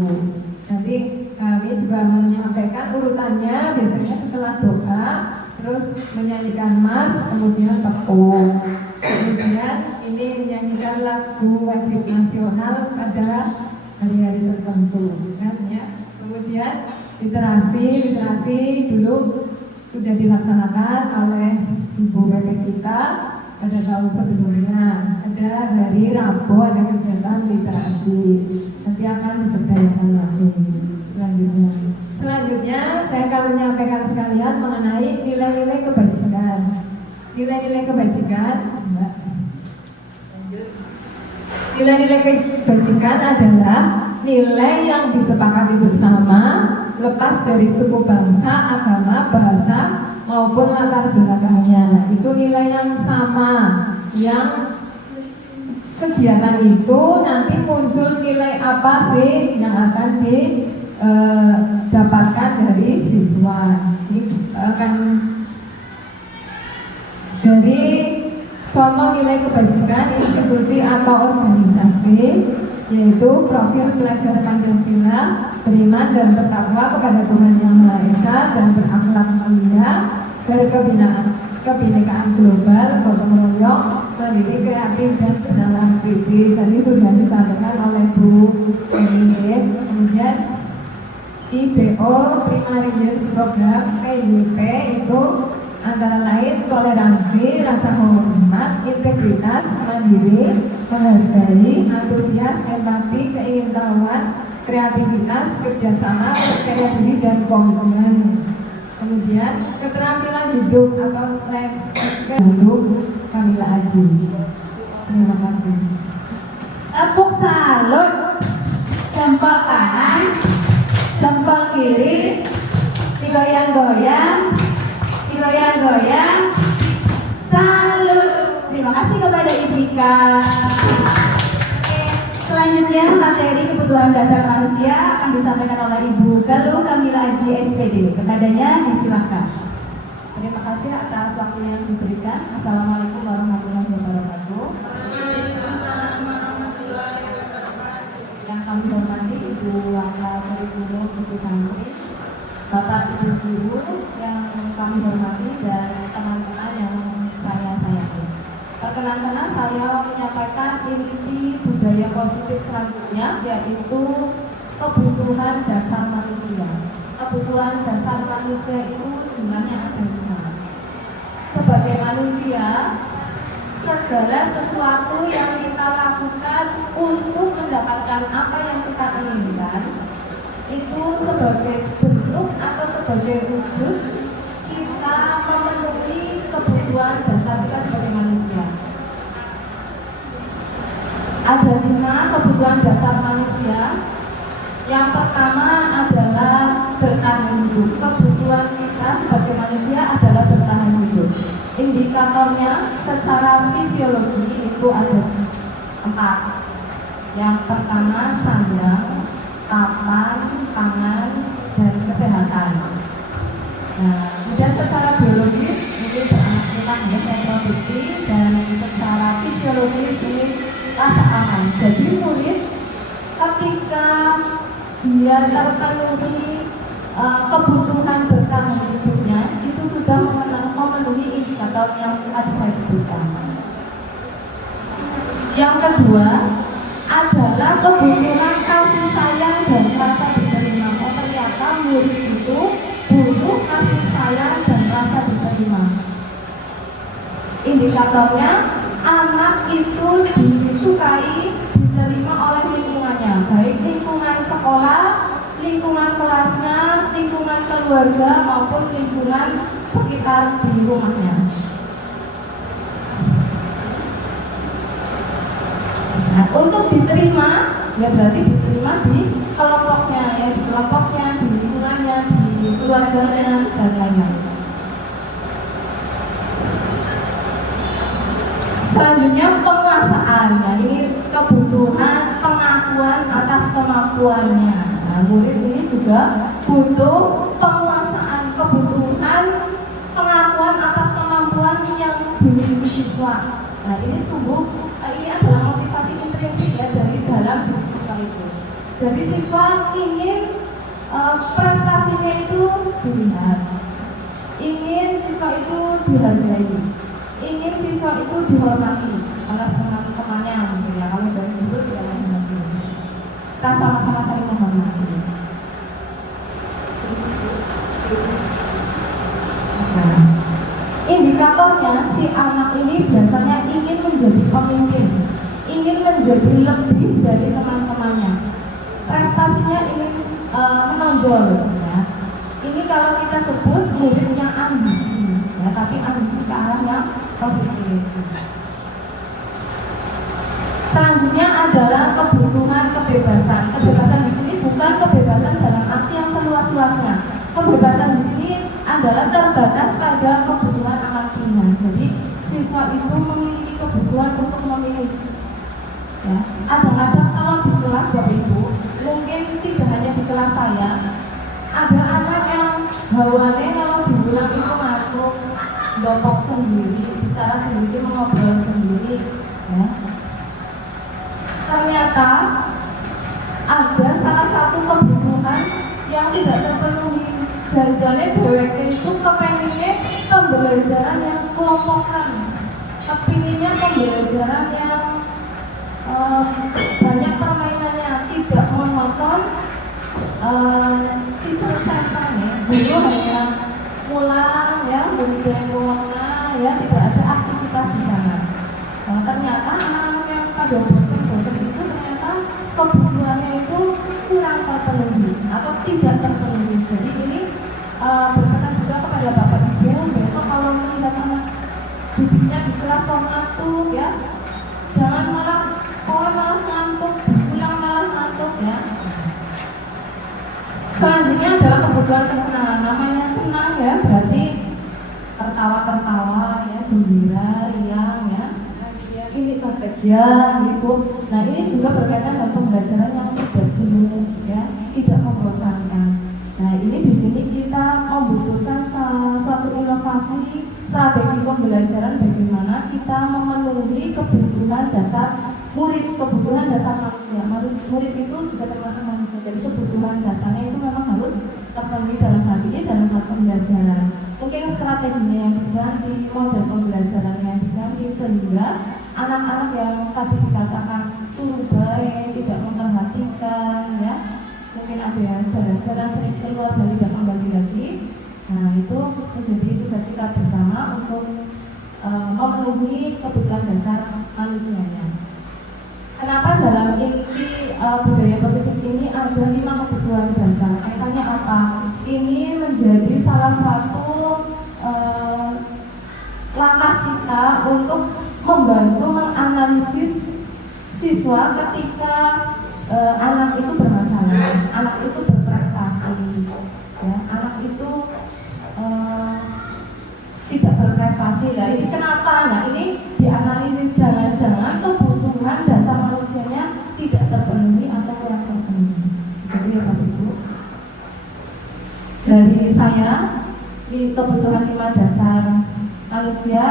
Nanti kami juga menyampaikan urutannya biasanya setelah doa terus menyanyikan mas, kemudian tepuk, kemudian ini menyanyikan lagu wajib nasional pada hari-hari tertentu kan ya. Kemudian literasi dulu sudah dilaksanakan oleh Ibu BP kita pada tahun sebelumnya. Ada hari Rabu ada kegiatan literasi, nanti akan diberdayakan lagi. Selanjutnya saya akan menyampaikan sekalian mengenai nilai-nilai kebajikan. nilai-nilai kebajikan. Lanjut. Nilai-nilai kebajikan adalah nilai yang disepakati bersama, lepas dari suku bangsa, agama, bahasa maupun latar belakangnya. Nah, itu nilai yang sama, yang kegiatan itu nanti muncul nilai apa sih yang akan didapatkan dari siswa. Ini akan dari contoh nilai kebajikan institusi atau organisasi, yaitu profil pelajar Pancasila, beriman dan bertakwa kepada Tuhan Yang Maha Esa dan berakhlak mulia, kebinekaan global, gotong royong, mandiri, kreatif dan bernalar kritis. Tadi sudah disampaikan oleh Bu Eni. Kemudian IBO Primary Youth Program PYP itu antara lain toleransi, rasa hormat, integritas, mandiri, menghargai, antusias, empati, keingintahuan, kreativitas, kerjasama, percaya diri dan komitmen. Kemudian keterampilan hidup atau life skill Kamila Aji. Terima kasih. Tepuk salut. Jempol kanan, jempol kiri, digoyang-goyang, digoyang-goyang. Salut. Terima kasih kepada Ibika. Selanjutnya materi kebutuhan dasar manusia akan disampaikan oleh Ibu Galuh Kamila Aji SPD. Kepadanya disilahkan. Terima kasih atas waktu yang diberikan. Assalamualaikum warahmatullahi wabarakatuh. Yang kami hormati Ibu Wakil Kurikulum Ibu Tantri, Bapak Ibu Guru yang kami hormati, dan teman-teman yang saya sayangi. Perkenan-kenan saya menyampaikan inti budaya positif selanjutnya, yaitu kebutuhan dasar manusia. Kebutuhan dasar manusia itu jumlahnya ada 5. Sebagai manusia, segala sesuatu yang kita lakukan untuk mendapatkan apa yang kita inginkan itu sebagai bentuk atau sebagai wujud kita memenuhi kebutuhan dasar kita sebagai manusia. Ada 5 kebutuhan dasar manusia. Yang pertama adalah bertahan hidup. Kebutuhan kita sebagai manusia adalah bertahan hidup. Indikatornya secara fisiologi itu ada 4. Yang pertama sandang, papan, pangan, dan kesehatan. Nah, kemudian secara biologis ini beranak reproduksi, dan secara fisiologis ini rasa aman. Jadi murid ketika dia terpenuhi kebutuhan bertahan hidupnya itu sudah memenuhi indikator yang tadi saya sebutkan. Yang kedua adalah kebutuhan kasih sayang dan rasa diterima. Oh, ternyata murid itu butuh kasih sayang dan rasa diterima. Indikatornya anak itu disukai, diterima oleh lingkungannya, baik lingkungan sekolah, lingkungan kelasnya, lingkungan keluarga maupun lingkungan sekitar di rumahnya. Nah, untuk diterima, ya berarti diterima di kelompoknya, ya di kelompoknya, di lingkungannya, di keluarganya, dan lain-lain. Selanjutnya penguasaan. Nah, ini kebutuhan pengakuan atas kemampuannya. Nah, murid ini juga butuh penguasaan, kebutuhan pengakuan atas kemampuan yang dimiliki siswa. Nah, ini ini adalah motivasi intrinsik ya dari dalam siswa itu. Jadi siswa ingin prestasinya itu dilihat, ingin siswa itu dihargai, ingin siswa itu dihormati oleh teman-temannya, gitu ya. Kalau dari dulu tidak menghormati, kita sama-sama saling menghormati. Nah, indikatornya si anak ini biasanya ingin menjadi pemimpin, ingin menjadi lebih dari teman-temannya, prestasinya ingin menonjol, ya. Ini kalau kita sebut muridnya ambisi, ya, tapi ambisi ke arah yang positif. Selanjutnya adalah kebutuhan kebebasan. Kebebasan di sini bukan kebebasan dalam arti yang seluas-luasnya. Kebebasan di sini adalah terbatas pada kebutuhan amal ringan. Jadi siswa itu memiliki kebutuhan untuk memilih. Ya, kadang-kadang kalau di kelas Bapak Ibu, mungkin tidak hanya di kelas saya, ada anak yang bawaannya kalau dibilang itu ngantuk, dopok sendiri, bicara sendiri, mengobrol sendiri. Ya. Ternyata ada salah satu kebutuhan yang tidak terpenuhi. Jangan-jangan BWK itu kepengennya pembelajaran yang kelompokan, kepinginnya pembelajaran yang banyak permainannya, tidak monoton, teacher center ya, guru hanya pulang ya, beri uangnya ya, tidak ada aktivitas di sana. Ternyata anak-anak yang pada bosan itu ternyata kebutuhannya itu kurang terpenuhi atau tidak terpenuhi. Jadi ini berpesan juga kepada Bapak Ibu, besok kalau melihat anak duduknya di kelas ngantuk ya, jangan malah ngantuk, pulang malah ngantuk ya. Selanjutnya adalah kebutuhan kesenangan. Namanya senang ya, berarti tertawa-tertawa ya, gembira, riang ya. Ini bahagia gitu. Nah ini juga berkaitan dengan pembelajaran yang tidak jenuh ya, tidak membosankan. Nah ini di sini kita membutuhkan suatu inovasi strategi pembelajaran bagaimana kita memenuhi kebutuhan dasar murid, kebutuhan dasar manusia. Murid itu juga termasuk manusia. Jadi kebutuhan dasarnya itu memang harus terpenuhi dalam hal ini dalam hal pembelajaran. Mungkin strateginya yang diganti, model pembelajarannya yang diganti sehingga anak-anak yang tadi dikatakan turbai, tidak memperhatikan ya, mungkin ada yang jalan-jalan sering keluar dan tidak kembali lagi. Nah itu menjadi tugas kita bersama untuk memenuhi kebutuhan dasar manusianya. Kenapa dalam inti budaya positif ini ada 5 kebutuhan dasar? Kaitannya apa? Ini menjadi salah satu langkah kita untuk membantu menganalisis siswa ketika anak itu bermasalah, anak itu berprestasi, ya, anak itu tidak berprestasi. Nah ini kenapa? Nah ini dianalisis, jangan-jangan kebutuhan dasar manusianya tidak terpenuhi atau kurang terpenuhi. Jadi ya Bapak Ibu, dari saya di kebutuhan 5 dasar manusia.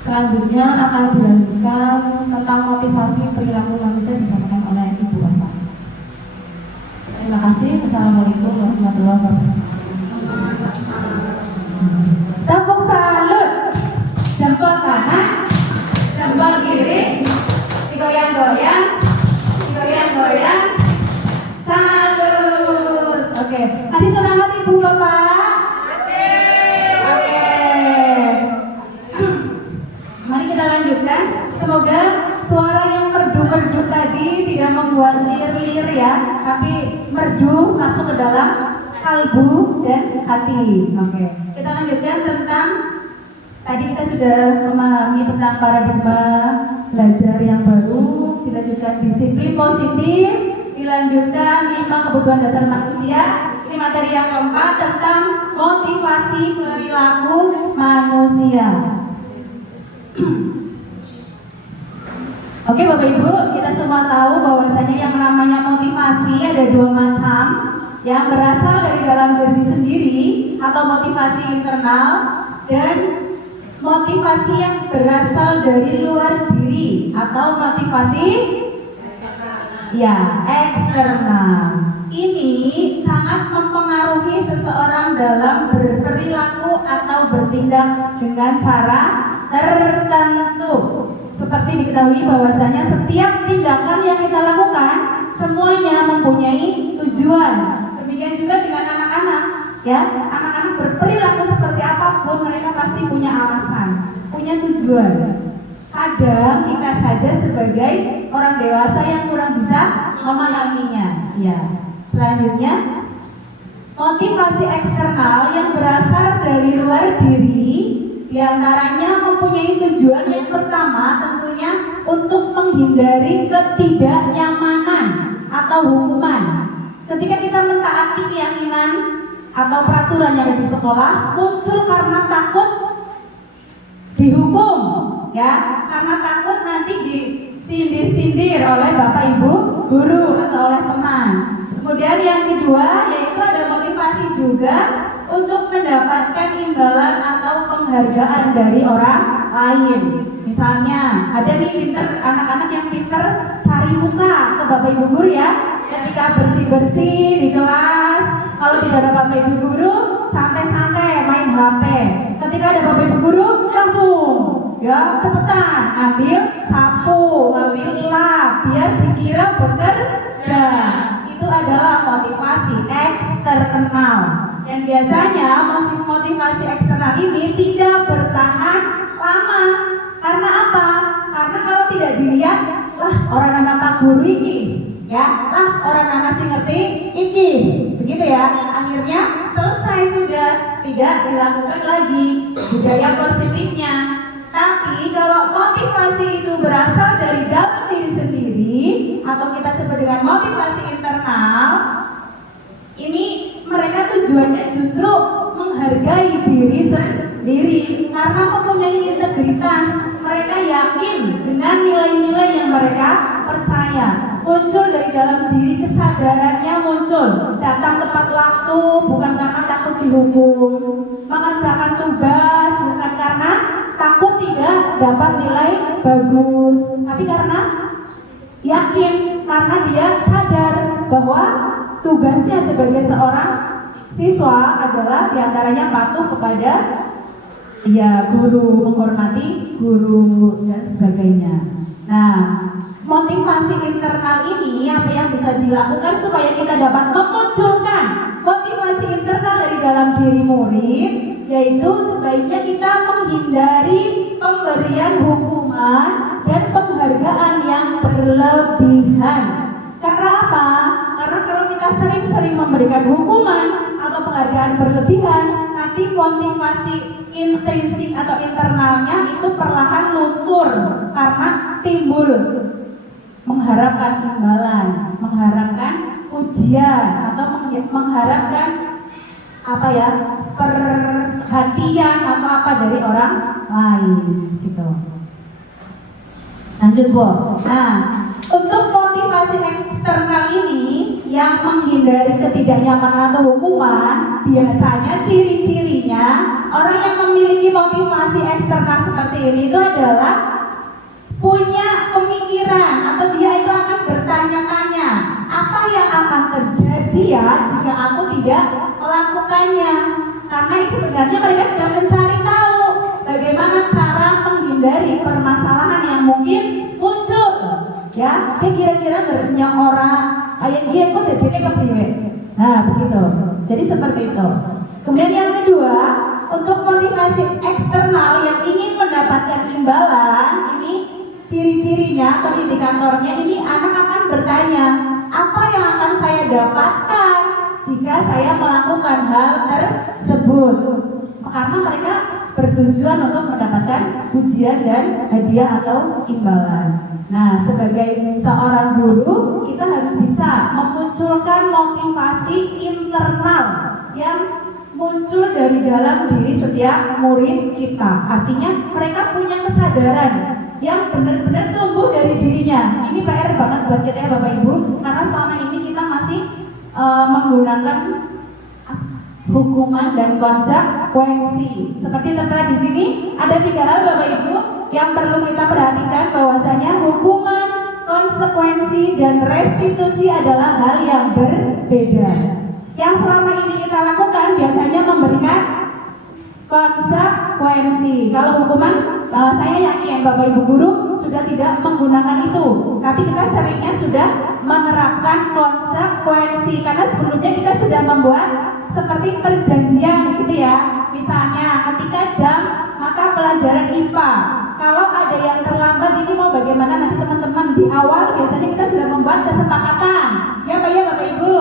Selanjutnya akan dilanjutkan tentang motivasi perilaku manusia disampaikan oleh Ibu Asa. Terima kasih. Assalamualaikum warahmatullahi wabarakatuh. Tepuk salut. Jempol kanan, jempol kiri, digoyang-goyang, digoyang-goyang. Salut. Oke, kasih semangat Ibu Bapak. Oke. Mari kita lanjutkan. Semoga suara yang merdu-merdu tadi tidak membuat lir-lir ya, tapi merdu masuk ke dalam kalbu dan hati. Oke. Kita lanjutkan tentang tadi kita sudah memahami tentang paradigma belajar yang baru, dilanjutkan disiplin positif, dilanjutkan 5 kebutuhan dasar manusia. Ini materi yang keempat tentang motivasi perilaku manusia. Oke Bapak Ibu, kita semua tahu bahwasanya yang namanya motivasi ada 2 macam, yang berasal dari dalam diri sendiri atau motivasi internal, dan motivasi yang berasal dari luar diri atau motivasi ya eksternal. Ini sangat mempengaruhi seseorang dalam berperilaku atau bertindak dengan cara tertentu. Seperti diketahui bahwasanya setiap tindakan yang kita lakukan semuanya mempunyai tujuan. Demikian juga dengan anak-anak, ya. Anak-anak berperilaku seperti apapun mereka pasti punya alasan, punya tujuan. Kadang kita saja sebagai orang dewasa yang kurang bisa memahaminya. Ya. Selanjutnya, motivasi eksternal yang berasal dari luar diri Di antaranya mempunyai tujuan yang pertama tentunya untuk menghindari ketidaknyamanan atau hukuman. Ketika kita mentaati keyakinan atau peraturan yang ada di sekolah muncul karena takut dihukum, ya, karena takut nanti disindir-sindir oleh bapak ibu guru atau oleh teman. Kemudian yang kedua yaitu ada motivasi juga untuk mendapatkan imbalan atau penghargaan dari orang lain. Misalnya ada nih anak-anak yang pinter cari muka ke bapak ibu guru ya, ketika bersih-bersih di kelas, kalau tidak ada bapak ibu guru santai-santai main HP. Ketika ada bapak ibu guru langsung ya cepetan ambil sapu, ambil lap biar dikira bekerja. Itu adalah motivasi eksternal. Dan biasanya motivasi eksternal ini tidak bertahan lama. Karena apa? Karena kalau tidak dilihat, lah orang anak Pak Guru ini, ya, lah orang anak si ngerti iki, begitu ya. Akhirnya selesai sudah, tidak dilakukan lagi budaya positifnya. Tapi kalau motivasi itu berasal dari dalam diri sendiri atau kita sebut dengan motivasi internal, ini mereka tujuannya justru menghargai diri sendiri karena mempunyai integritas. Mereka yakin dengan nilai-nilai yang mereka percaya. Muncul dari dalam diri, kesadarannya muncul. Datang tepat waktu bukan karena takut dihukum, mengerjakan tugas bukan karena takut tidak dapat nilai bagus, tapi karena yakin, karena dia sadar bahwa tugasnya sebagai seorang siswa adalah diantaranya patuh kepada ya guru, menghormati guru dan sebagainya. Nah, motivasi internal ini apa yang bisa dilakukan supaya kita dapat memunculkan motivasi internal dari dalam diri murid, yaitu sebaiknya kita menghindari pemberian hukuman dan penghargaan yang berlebihan. Karena apa? Karena kalau kita sering-sering memberikan hukuman atau penghargaan berlebihan, nanti motivasi intrinsik atau internalnya itu perlahan luntur karena timbul mengharapkan imbalan, mengharapkan ujian atau mengharapkan apa ya, perhatian atau apa dari orang lain gitu. Lanjut Bu. Nah, untuk motivasi eksternal ini yang menghindari ketidaknyamanan atau hukuman, biasanya ciri-cirinya orang yang memiliki motivasi eksternal seperti ini itu adalah punya pemikiran atau dia itu akan bertanya-tanya apa yang akan terjadi ya jika aku tidak melakukannya. Karena itu sebenarnya mereka sedang mencari tahu bagaimana cara menghindari permasalahan yang mungkin muncul. Ya, dia kira-kira bertanya orang, ayat dia kok jadi kepriwe. Nah, begitu. Jadi seperti itu. Kemudian yang kedua, untuk motivasi eksternal yang ingin mendapatkan imbalan, ini ciri-cirinya atau indikatornya, ini anak akan bertanya, apa yang akan saya dapatkan jika saya melakukan hal tersebut? Karena mereka bertujuan untuk mendapatkan pujian dan hadiah atau imbalan. Nah, sebagai seorang guru, kita harus bisa memunculkan motivasi internal yang muncul dari dalam diri setiap murid kita. Artinya mereka punya kesadaran yang benar-benar tumbuh dari dirinya. Ini PR banget buat kita ya Bapak Ibu, karena selama ini kita masih menggunakan hukuman dan konsekuensi. Seperti tertera di sini ada 3 hal Bapak Ibu yang perlu kita perhatikan, bahwasanya hukuman, konsekuensi dan restitusi adalah hal yang berbeda. Yang selama ini kita lakukan biasanya memberikan konsekuensi. Kalau hukuman, saya yakin Bapak Ibu guru sudah tidak menggunakan itu, tapi kita seringnya sudah menerapkan konsekuensi karena sebelumnya kita sudah membuat seperti perjanjian gitu ya. Misalnya ketika jam mata pelajaran IPA, kalau ada yang terlambat ini mau bagaimana nanti teman-teman, di awal biasanya kita sudah membuat kesepakatan ya Pak ya Bapak Ibu.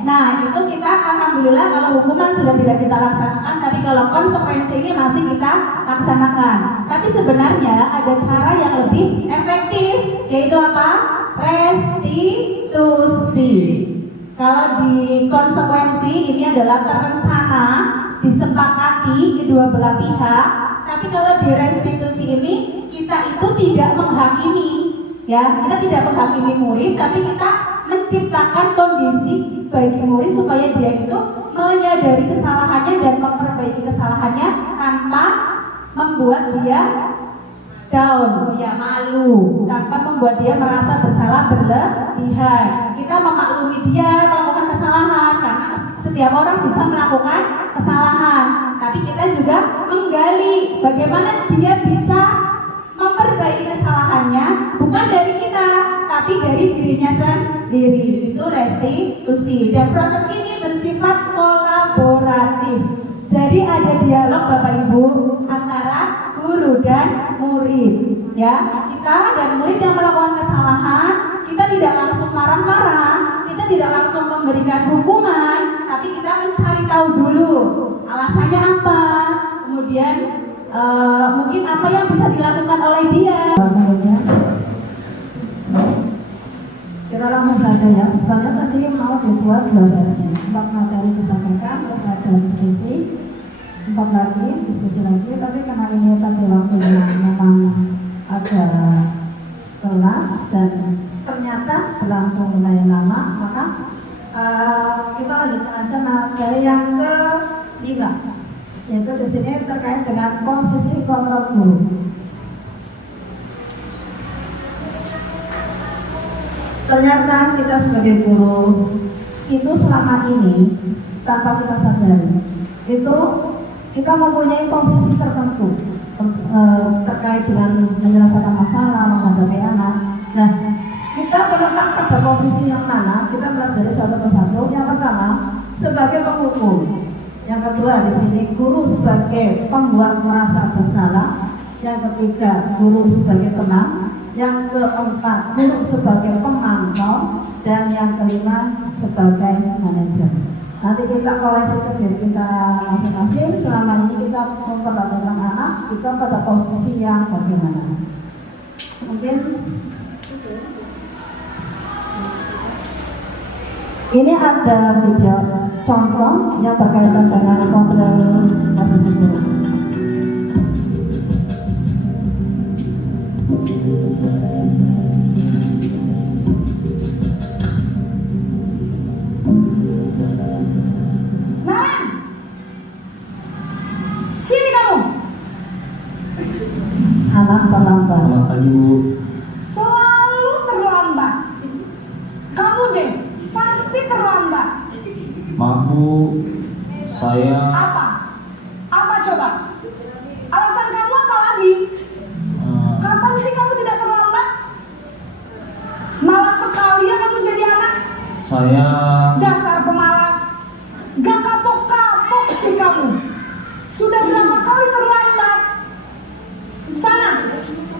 Nah itu kita alhamdulillah kalau hukuman sudah tidak kita laksanakan, tapi kalau konsekuensi ini masih kita laksanakan. Tapi sebenarnya ada cara yang lebih efektif, yaitu apa? Restitusi. Kalau di konsekuensi ini adalah terencana, disepakati kedua belah pihak. Tapi kalau di restitusi ini kita itu tidak menghakimi, ya, kita tidak menghakimi murid, tapi kita menciptakan kondisi bagi murid supaya dia itu menyadari kesalahannya dan memperbaiki kesalahannya tanpa membuat dia down, ya, malu, tanpa membuat dia merasa bersalah berlebihan. Kita memaklumi dia melakukan kesalahan karena setiap orang bisa melakukan kesalahan, tapi kita juga menggali bagaimana dia bisa memperbaiki kesalahannya, bukan dari kita tapi dari dirinya sendiri. Itu restitusi, dan proses ini bersifat kolaboratif. Jadi ada dialog Bapak Ibu antara guru dan murid, ya. Kita dan murid yang melakukan kesalahan, kita tidak langsung marah-marah, kita tidak langsung memberikan hukuman, tapi kita mencari tahu dulu alasannya apa, kemudian mungkin apa yang bisa dilakukan oleh dia. Kita langsung saja ya. Sebenarnya tadi mau dibuat 2 sesi, 4 materi disampaikan, terus ada diskusi, 4 lagi diskusi lagi. Tapi karena ini tadi waktunya memang ada telat dan ternyata berlangsung lumayan lama, maka kita lanjutkan aja materi yang ke-5, yaitu di sini terkait dengan posisi kontrol guru. Ternyata kita sebagai guru itu selama ini tanpa kita sadari itu kita mempunyai posisi tertentu terkait dengan menyelesaikan masalah, menghadapi anak. Nah, kita terletak pada posisi yang mana? Kita pelajari satu persatu. Yang pertama sebagai penghukum, yang kedua di sini guru sebagai pembuat merasa bersalah, yang ketiga guru sebagai tenang, yang keempat guru sebagai pemantau, dan yang kelima sebagai manajer. Nanti kita koreksi ke diri kita masing-masing. Selama ini kita memperhatikan anak, kita pada posisi yang bagaimana? Mungkin ini ada video contoh yang berkaitan dengan kontrol posisi guru. Naren, sini kamu. Anak terlambat. Selamat pagi Bu. Selalu terlambat. Kamu deh, pasti terlambat. Maaf Bu, saya Apa? Apa coba? Alasan kamu apa lagi? Kapan sih kamu tidak terlambat? Malas sekali ya kamu jadi anak. saya Dasar pemalas. Gak kapok-kapok sih kamu. Sudah berapa kali terlambat? Sana,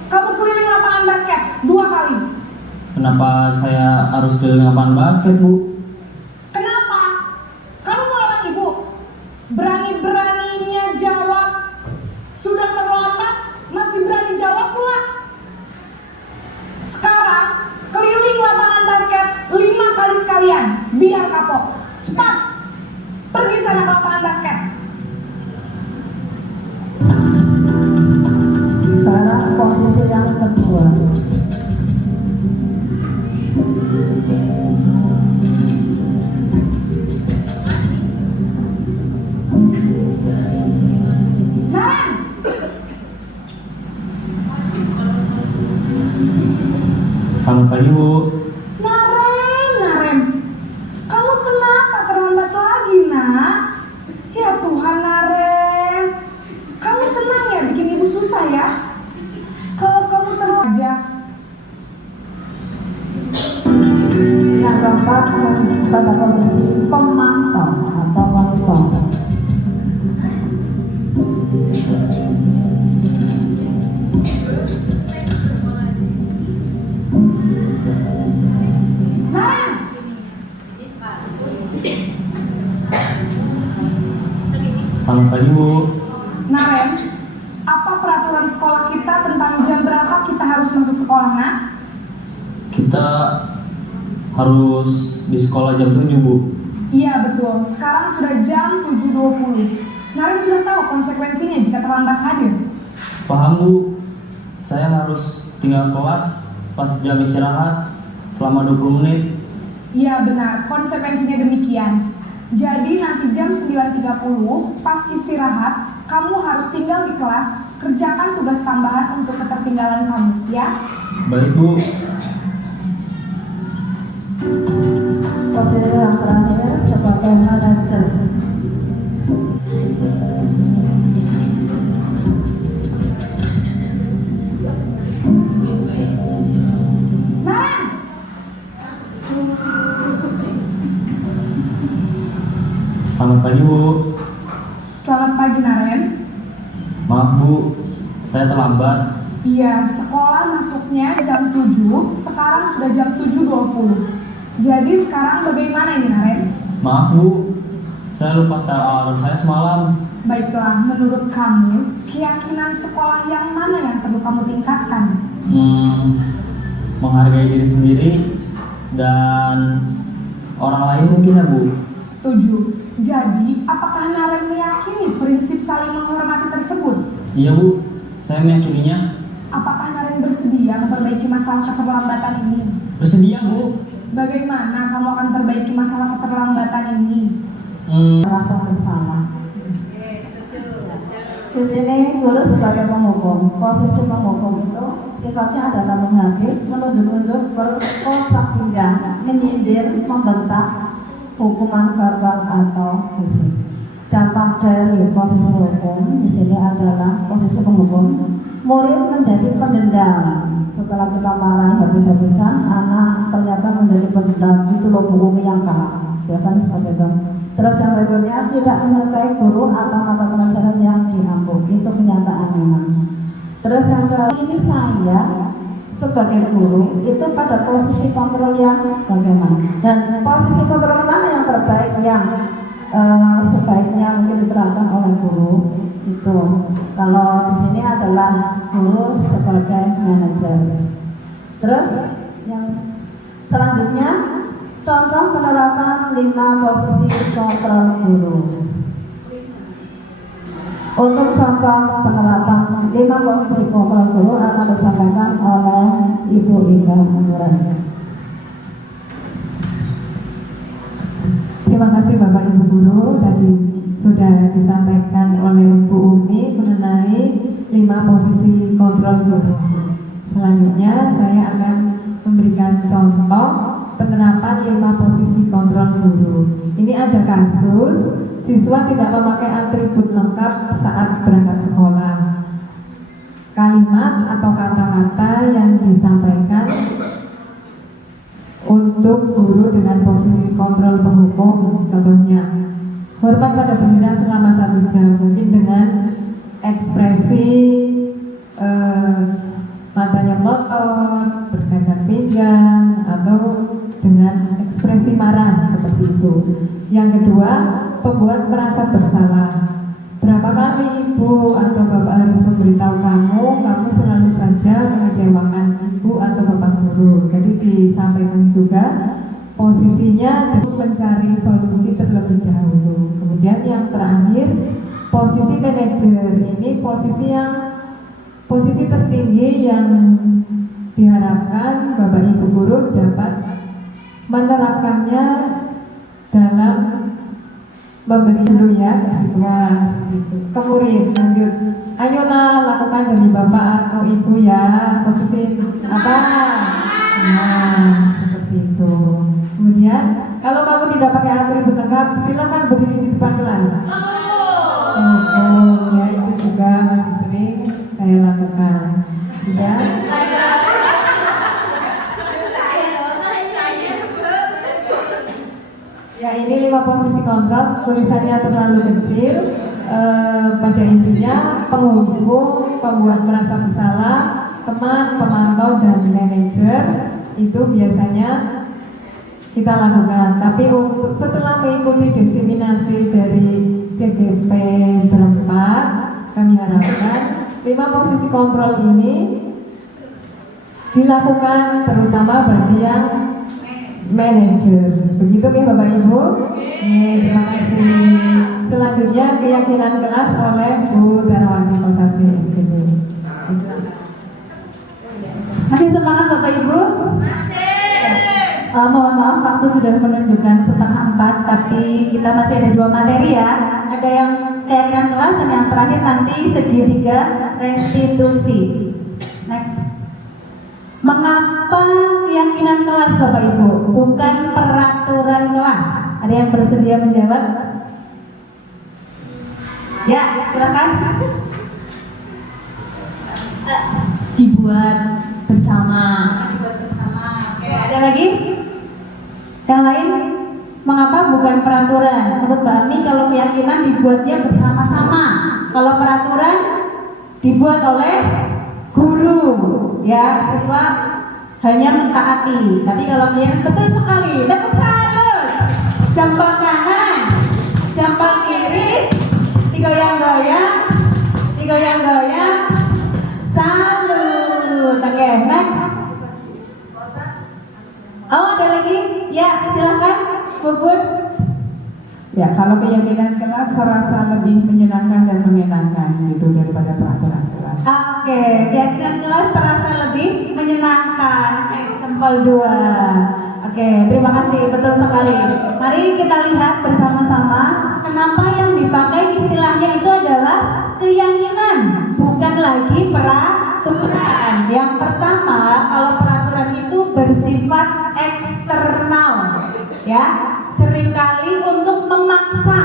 kamu keliling lapangan basket 2 kali. kenapa saya harus keliling lapangan basket Bu? Kenapa? Kamu melawan ibu. Berani-beraninya jawab. Sudah terlambat, masih berani jawab pula. Sekarang, keliling lapangan basket 5 kali sekalian. Biar kapok. Cepat. Pergi sana ke lapangan basket. Sekarang posisi yang kedua. Naren, Selamat pagi Bu. Naren, kamu kenapa terlambat lagi, nak? Ya Tuhan, Naren, kamu senang ya bikin ibu susah ya? Kalau kamu terlambat aja. Yang keempat pada posisi pemantau atau monitor. Selamat pagi Bu. Nah Ren, apa peraturan sekolah kita tentang jam berapa kita harus masuk sekolah, nak? Kita harus di sekolah jam 7 Bu. Iya betul, sekarang sudah jam 7.20. Naren sudah tahu konsekuensinya jika terlambat hadir. Paham Bu, saya harus tinggal kelas pas jam istirahat selama 20 menit. Iya benar, konsekuensinya demikian. Jadi nanti jam 9.30 pas istirahat, kamu harus tinggal di kelas, kerjakan tugas tambahan untuk ketertinggalan kamu, ya? Baik Bu. Posisi yang terakhir sebagai manajer. Naren! Selamat pagi Bu. Selamat pagi Naren. Maaf Bu, saya terlambat. Iya, sekolah masuknya jam 7, sekarang sudah jam 7.20. Jadi sekarang bagaimana ini Naren? Maaf Bu, saya lupa setel alarm saya semalam. Baiklah, menurut kamu, keyakinan sekolah yang mana yang perlu kamu tingkatkan? Menghargai diri sendiri dan orang lain mungkin ya Bu. Setuju. Jadi, apakah Naren meyakini prinsip saling menghormati tersebut? Iya Bu, saya meyakininya. Apakah Naren bersedia memperbaiki masalah keterlambatan ini? Bersedia Bu. Bagaimana kamu akan perbaiki masalah keterlambatan ini? Merasa bersalah. Di sini guru sebagai penghukum. Posisi penghukum itu sifatnya adalah menghadir, menunjuk-nunjuk, berkocak pinggang, menyindir, membentak, hukuman verbal atau fisik. Dampak dari posisi hukum di sini adalah posisi penghukum. Murid menjadi pendendam. Setelah kita marah habis-habisan, anak ternyata menjadi pendendam. Itu loh buku yang kalah. Biasanya seperti itu. Terus yang berikutnya, tidak menyukai guru atau mata pelajaran yang diampu. Itu kenyataan memang. Terus yang kedua, ini saya sebagai guru itu pada posisi kontrol yang bagaimana, dan posisi kontrol mana yang terbaik yang sebaiknya mungkin diterapkan oleh guru itu. Kalau di sini adalah guru sebagai manajer. Terus yang selanjutnya, contoh penerapan 5 posisi kontrol guru. Untuk contoh penerapan 5 posisi kontrol guru akan disampaikan oleh Ibu Ida Nurani. Terima kasih Bapak Ibu Guru, tadi sudah disampaikan oleh Bu Umi mengenai 5 posisi kontrol guru. Selanjutnya saya akan memberikan contoh penerapan 5 posisi kontrol guru. Ini ada kasus siswa tidak memakai atribut lengkap saat berangkat sekolah. Kalimat atau kata-kata yang disampaikan untuk guru dengan posisi kontrol penghukum, contohnya hormat pada bendera selama 1 jam, mungkin dengan ekspresi matanya melotot, berkaca pinggang, atau dengan ekspresi marah seperti itu. Yang kedua, pembuat merasa bersalah. Berapa kali ibu atau bapak harus memberitahu kamu selalu saja mengecewakan ibu atau bapak guru. Jadi disampaikan juga posisinya untuk mencari solusi terlebih dahulu. Kemudian yang terakhir, posisi manajer. Ini posisi tertinggi yang diharapkan bapak ibu guru dapat menerapkannya dalam memberi dulu ya ke siswa gitu. Ke murid, lanjut, ayolah lakukan demi bapak atau ibu ya, posisi apa? Nah, seperti itu. Kemudian kalau kamu tidak pakai atribut lengkap, silakan berdiri di depan kelas. Ya itu juga masih sering saya lakukan. Sudah. Ya ini 5 posisi kontrol, tulisannya terlalu kecil. Pada intinya penghukum, pembuat merasa bersalah, teman, pemantau, dan manajer itu biasanya kita lakukan. Tapi untuk setelah mengikuti diseminasi dari CGP kami harapkan 5 posisi kontrol ini dilakukan terutama bagi yang manajer. Begitu ya Bapak Ibu? Terima kasih. Selanjutnya keyakinan kelas oleh Bu Darawati Kosasih SPD. Masih semangat Bapak Ibu? Mohon maaf waktu sudah menunjukkan 3:30, tapi kita masih ada 2 materi ya. Ada yang keyakinan kelas dan yang terakhir nanti segitiga restitusi. Next. Mengapa keyakinan kelas Bapak Ibu, bukan peraturan kelas? Ada yang bersedia menjawab? Ya, silakan. Dibuat bersama. Oke, ada lagi? Yang lain? Mengapa bukan peraturan? Menurut Mbak Ami, kalau keyakinan dibuatnya bersama-sama. Kalau peraturan dibuat oleh guru, ya siswa hanya mentaati. Tapi kalau keyakinan betul sekali. Tepuk tangan. Jempol kanan, jempol kiri, digoyang-goyang, digoyang-goyang. Salut. Oke, next. Oh, ada lagi? Ya, silakan, Bubur. Ya, kalau keyakinan kelas serasa lebih menyenangkan dan menyenangkan gitu daripada peraturan kelas. Oke, keyakinan kelas terasa lebih menyenangkan. Jempol 2. Oke, terima kasih, betul sekali. Mari kita lihat bersama-sama kenapa yang dipakai istilahnya itu adalah keyakinan, bukan lagi peraturan. Yang pertama, kalau peraturan itu bersifat eksternal, ya, seringkali untuk memaksa,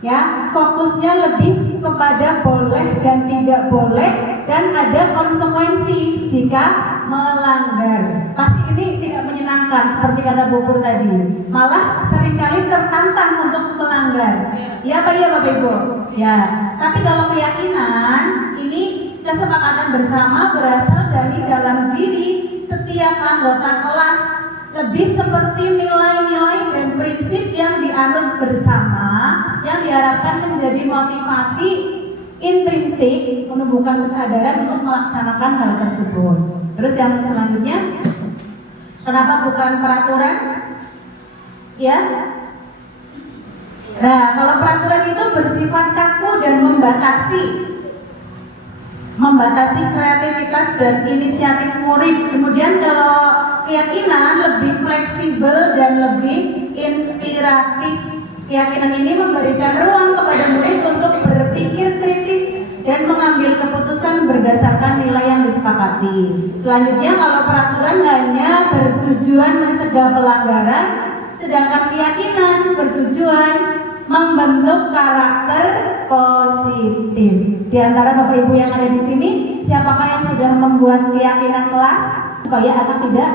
ya, fokusnya lebih kepada boleh dan tidak boleh, dan ada konsekuensi jika melanggar. Pasti ini tidak menyenangkan seperti kata Bu Pur tadi, malah seringkali tertantang untuk melanggar. Ya Pak, ya Bapak Ibu. Ya, tapi kalau keyakinan ini kesepakatan bersama berasal dari dalam diri setiap anggota kelas, lebih seperti nilai-nilai dan prinsip yang dianut bersama, yang diharapkan menjadi motivasi intrinsik menumbuhkan kesadaran untuk melaksanakan hal tersebut. Terus yang selanjutnya, kenapa bukan peraturan? Ya. Nah, kalau peraturan itu bersifat kaku dan membatasi kreativitas dan inisiatif murid. Kemudian kalau keyakinan lebih fleksibel dan lebih inspiratif. Keyakinan ini memberikan ruang kepada murid untuk berpikir kritis dan mengambil keputusan berdasarkan nilai yang disepakati. Selanjutnya, kalau peraturan hanya bertujuan mencegah pelanggaran, sedangkan keyakinan bertujuan membentuk karakter positif. Di antara Bapak Ibu yang ada di sini, siapakah yang sudah membuat keyakinan kelas supaya anak tidak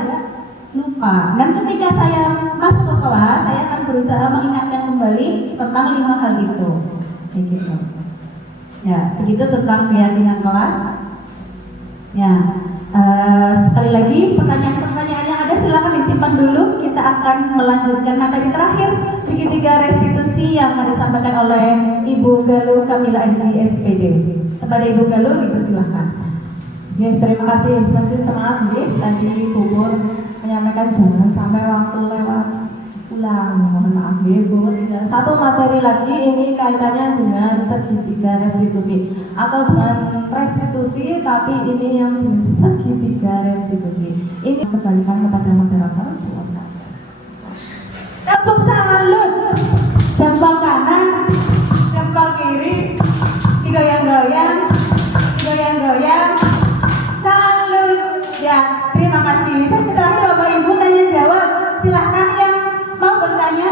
lupa? Dan ketika saya masuk ke kelas, saya akan berusaha mengingatkan kembali tentang 5 hal itu. Kayak gitu. Ya, begitu tentang keyakinan kelas. Ya, sekali lagi pertanyaan-pertanyaan yang ada silakan disimpan dulu. Kita akan melanjutkan materi terakhir, segitiga restitusi yang disampaikan oleh Ibu Galuh Kamila Aji SPD. Kepada Ibu Galuh dipersilahkan. Ya, terima kasih. Masih semangat nih. Tadi Bubur menyampaikan jangan sampai waktu lewat pulang. Mohon maaf Bu. Tinggal 1 materi lagi, ini kaitannya dengan segitiga restitusi atau dengan restitusi, tapi ini yang segitiga restitusi. Ini kembalikan kepada moderator. Tepuk salut. Jempol kanan, jempol kiri, digoyang-goyang, digoyang-goyang. Salut. Ya, terima kasih. Saya terakhir Bapak Ibu tanya jawab. Silahkan yang mau bertanya.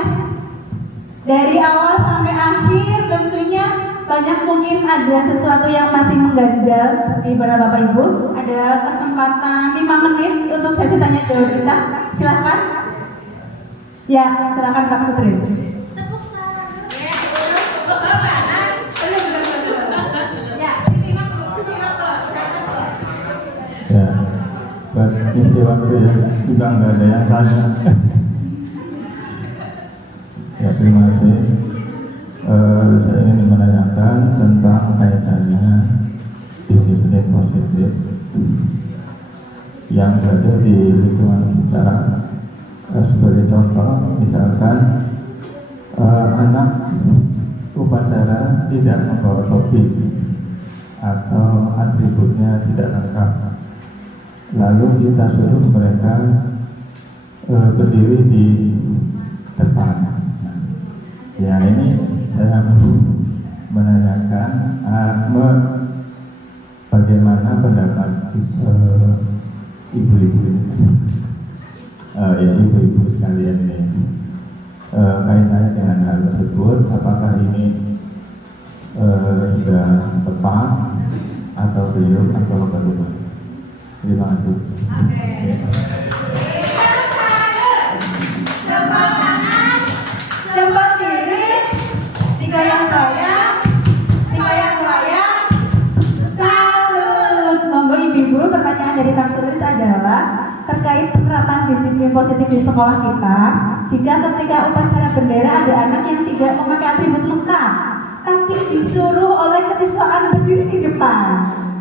Dari awal sampai akhir tentunya banyak, mungkin ada sesuatu yang masih mengganjal di benak Bapak Ibu. Ada kesempatan 5 menit untuk sesi tanya jawab kita. Silahkan. Ya, silakan Pak Sutris. Tepuk tangan. Ya, disimak bos. Ya, isi waktu ya, juga nggak ada yang tanya. Ya, terima kasih. Saya ingin menanyakan tentang kaitannya misalnya disiplin positif yang berada di lingkungan sekitar. Sebagai contoh, misalkan anak upacara tidak membawa topi atau atributnya tidak lengkap, lalu kita suruh mereka berdiri di depan. Ya, ini saya menanyakan bagaimana pendapat ibu-ibu ibu-ibu sekalian ini kaitannya dengan hal tersebut. Apakah ini sudah tepat atau belum atau bagaimana? Terima kasih. Sebelah kiri, digoyang-goyang, salut. Monggo ibu-ibu, pertanyaan dari Kang Sulis adalah terkait penerapan disiplin positif di sekolah kita. Jika ketika upacara bendera ada anak yang tidak memakai atribut lengkap, tapi disuruh oleh kesiswaan berdiri di depan,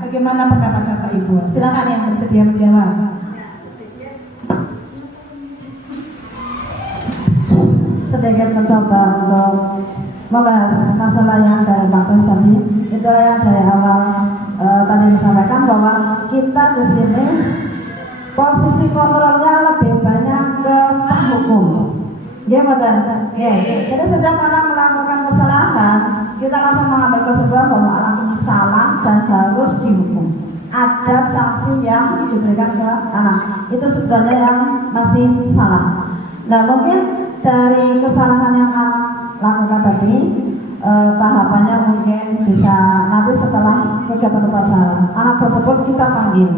bagaimana pendapat Bapak Ibu? Silakan yang bersedia menjawab. Sedikit mencoba untuk membahas masalah yang dari Pak Pres tadi. Itulah yang dari awal tadi disampaikan bahwa kita di sini posisi kontrolnya lebih banyak ke hukum. Ya betul. Ya. Jadi setiap anak melakukan kesalahan, kita langsung mengambil kesimpulan bahwa anak ini salah dan harus dihukum. Ada sanksi yang diberikan ke anak. Itu sebenarnya yang masih salah. Nah, mungkin dari kesalahan yang anak lakukan tadi, tahapannya mungkin bisa nanti setelah kegiatan upacara, anak tersebut kita panggil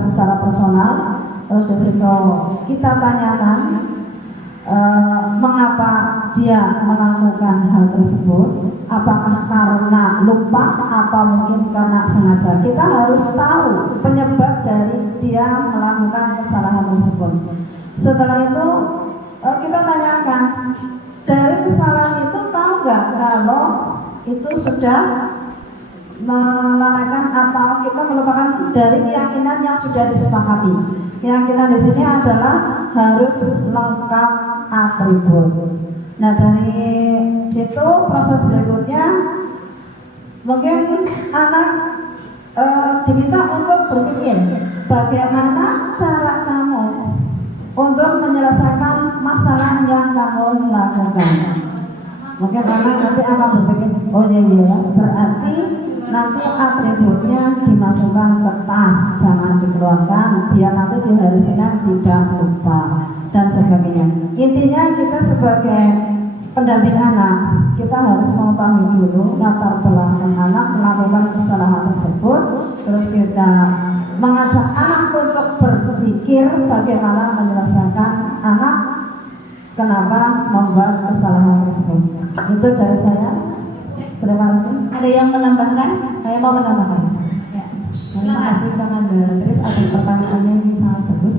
secara personal, terus disitu kita tanyakan mengapa dia melakukan hal tersebut, apakah karena lupa atau mungkin karena sengaja. Kita harus tahu penyebab dari dia melakukan kesalahan tersebut. Setelah itu kita tanyakan, dari kesalahan itu tahu nggak kalau itu sudah melalaikan atau kita melupakan dari keyakinan yang sudah disepakati. Keyakinan di sini adalah harus lengkap atribut. Nah, dari situ proses berikutnya mungkin anak diminta untuk berpikir bagaimana cara kamu untuk menyelesaikan masalah yang kamu lakukan. Mungkin anak nanti akan berpikir, oh iya, berarti nanti atributnya dimasukkan ke tas, jangan dikeluarkan biar nanti di hari Senin tidak lupa dan sebagainya. Intinya kita sebagai pendamping anak, kita harus mengetahui dulu latar belakang anak melakukan kesalahan tersebut, terus kita mengajak anak untuk berpikir bagaimana menyelesaikan anak kenapa membuat kesalahan tersebut. Itu dari saya. Terima kasih. Ada yang menambahkan? Saya mau menambahkan. Ya. Terima kasih Kang Anda. Terus ada pertanyaannya ini sangat bagus.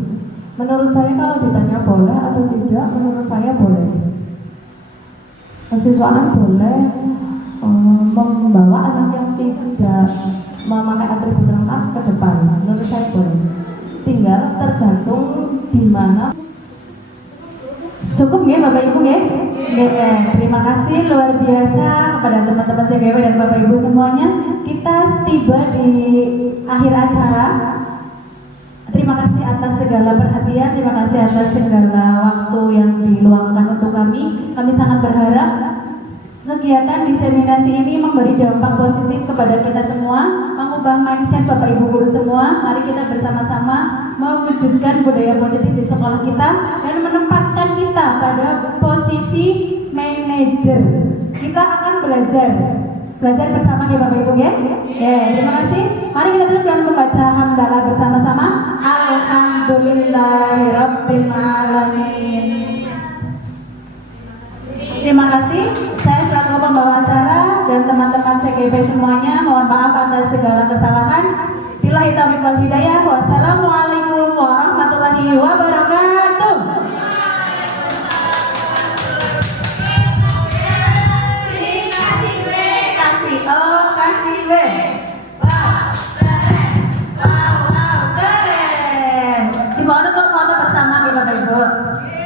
Menurut saya kalau ditanya boleh atau tidak, menurut saya boleh. Kesiswaan boleh membawa anak yang tidak memakai atribut lengkap ke depan. Menurut saya boleh. Tinggal tergantung di mana. Cukup ya Bapak Ibu ya? Ya, terima kasih luar biasa kepada teman-teman CGW dan Bapak Ibu semuanya. Kita tiba di akhir acara. Terima kasih atas segala perhatian, terima kasih atas segala waktu yang diluangkan untuk kami. Kami sangat berharap kegiatan diseminasi ini memberi dampak positif kepada kita semua, mengubah mindset Bapak Ibu guru semua. Mari kita bersama-sama mewujudkan budaya positif di sekolah kita dan menempatkan kita pada posisi manajer. Kita akan belajar bersama ya Bapak Ibu ya. Terima kasih. Mari kita tutup dengan membaca hamdalah bersama-sama. Alhamdulillahirabbil alamin. Terima kasih. Saya selaku pembawa acara dan teman-teman CGP semuanya mohon maaf atas segala kesalahan. Billahi taufiq wal hidayah. Wassalamualaikum warahmatullahi wabarakatuh. Kasih. Bapak Ibu.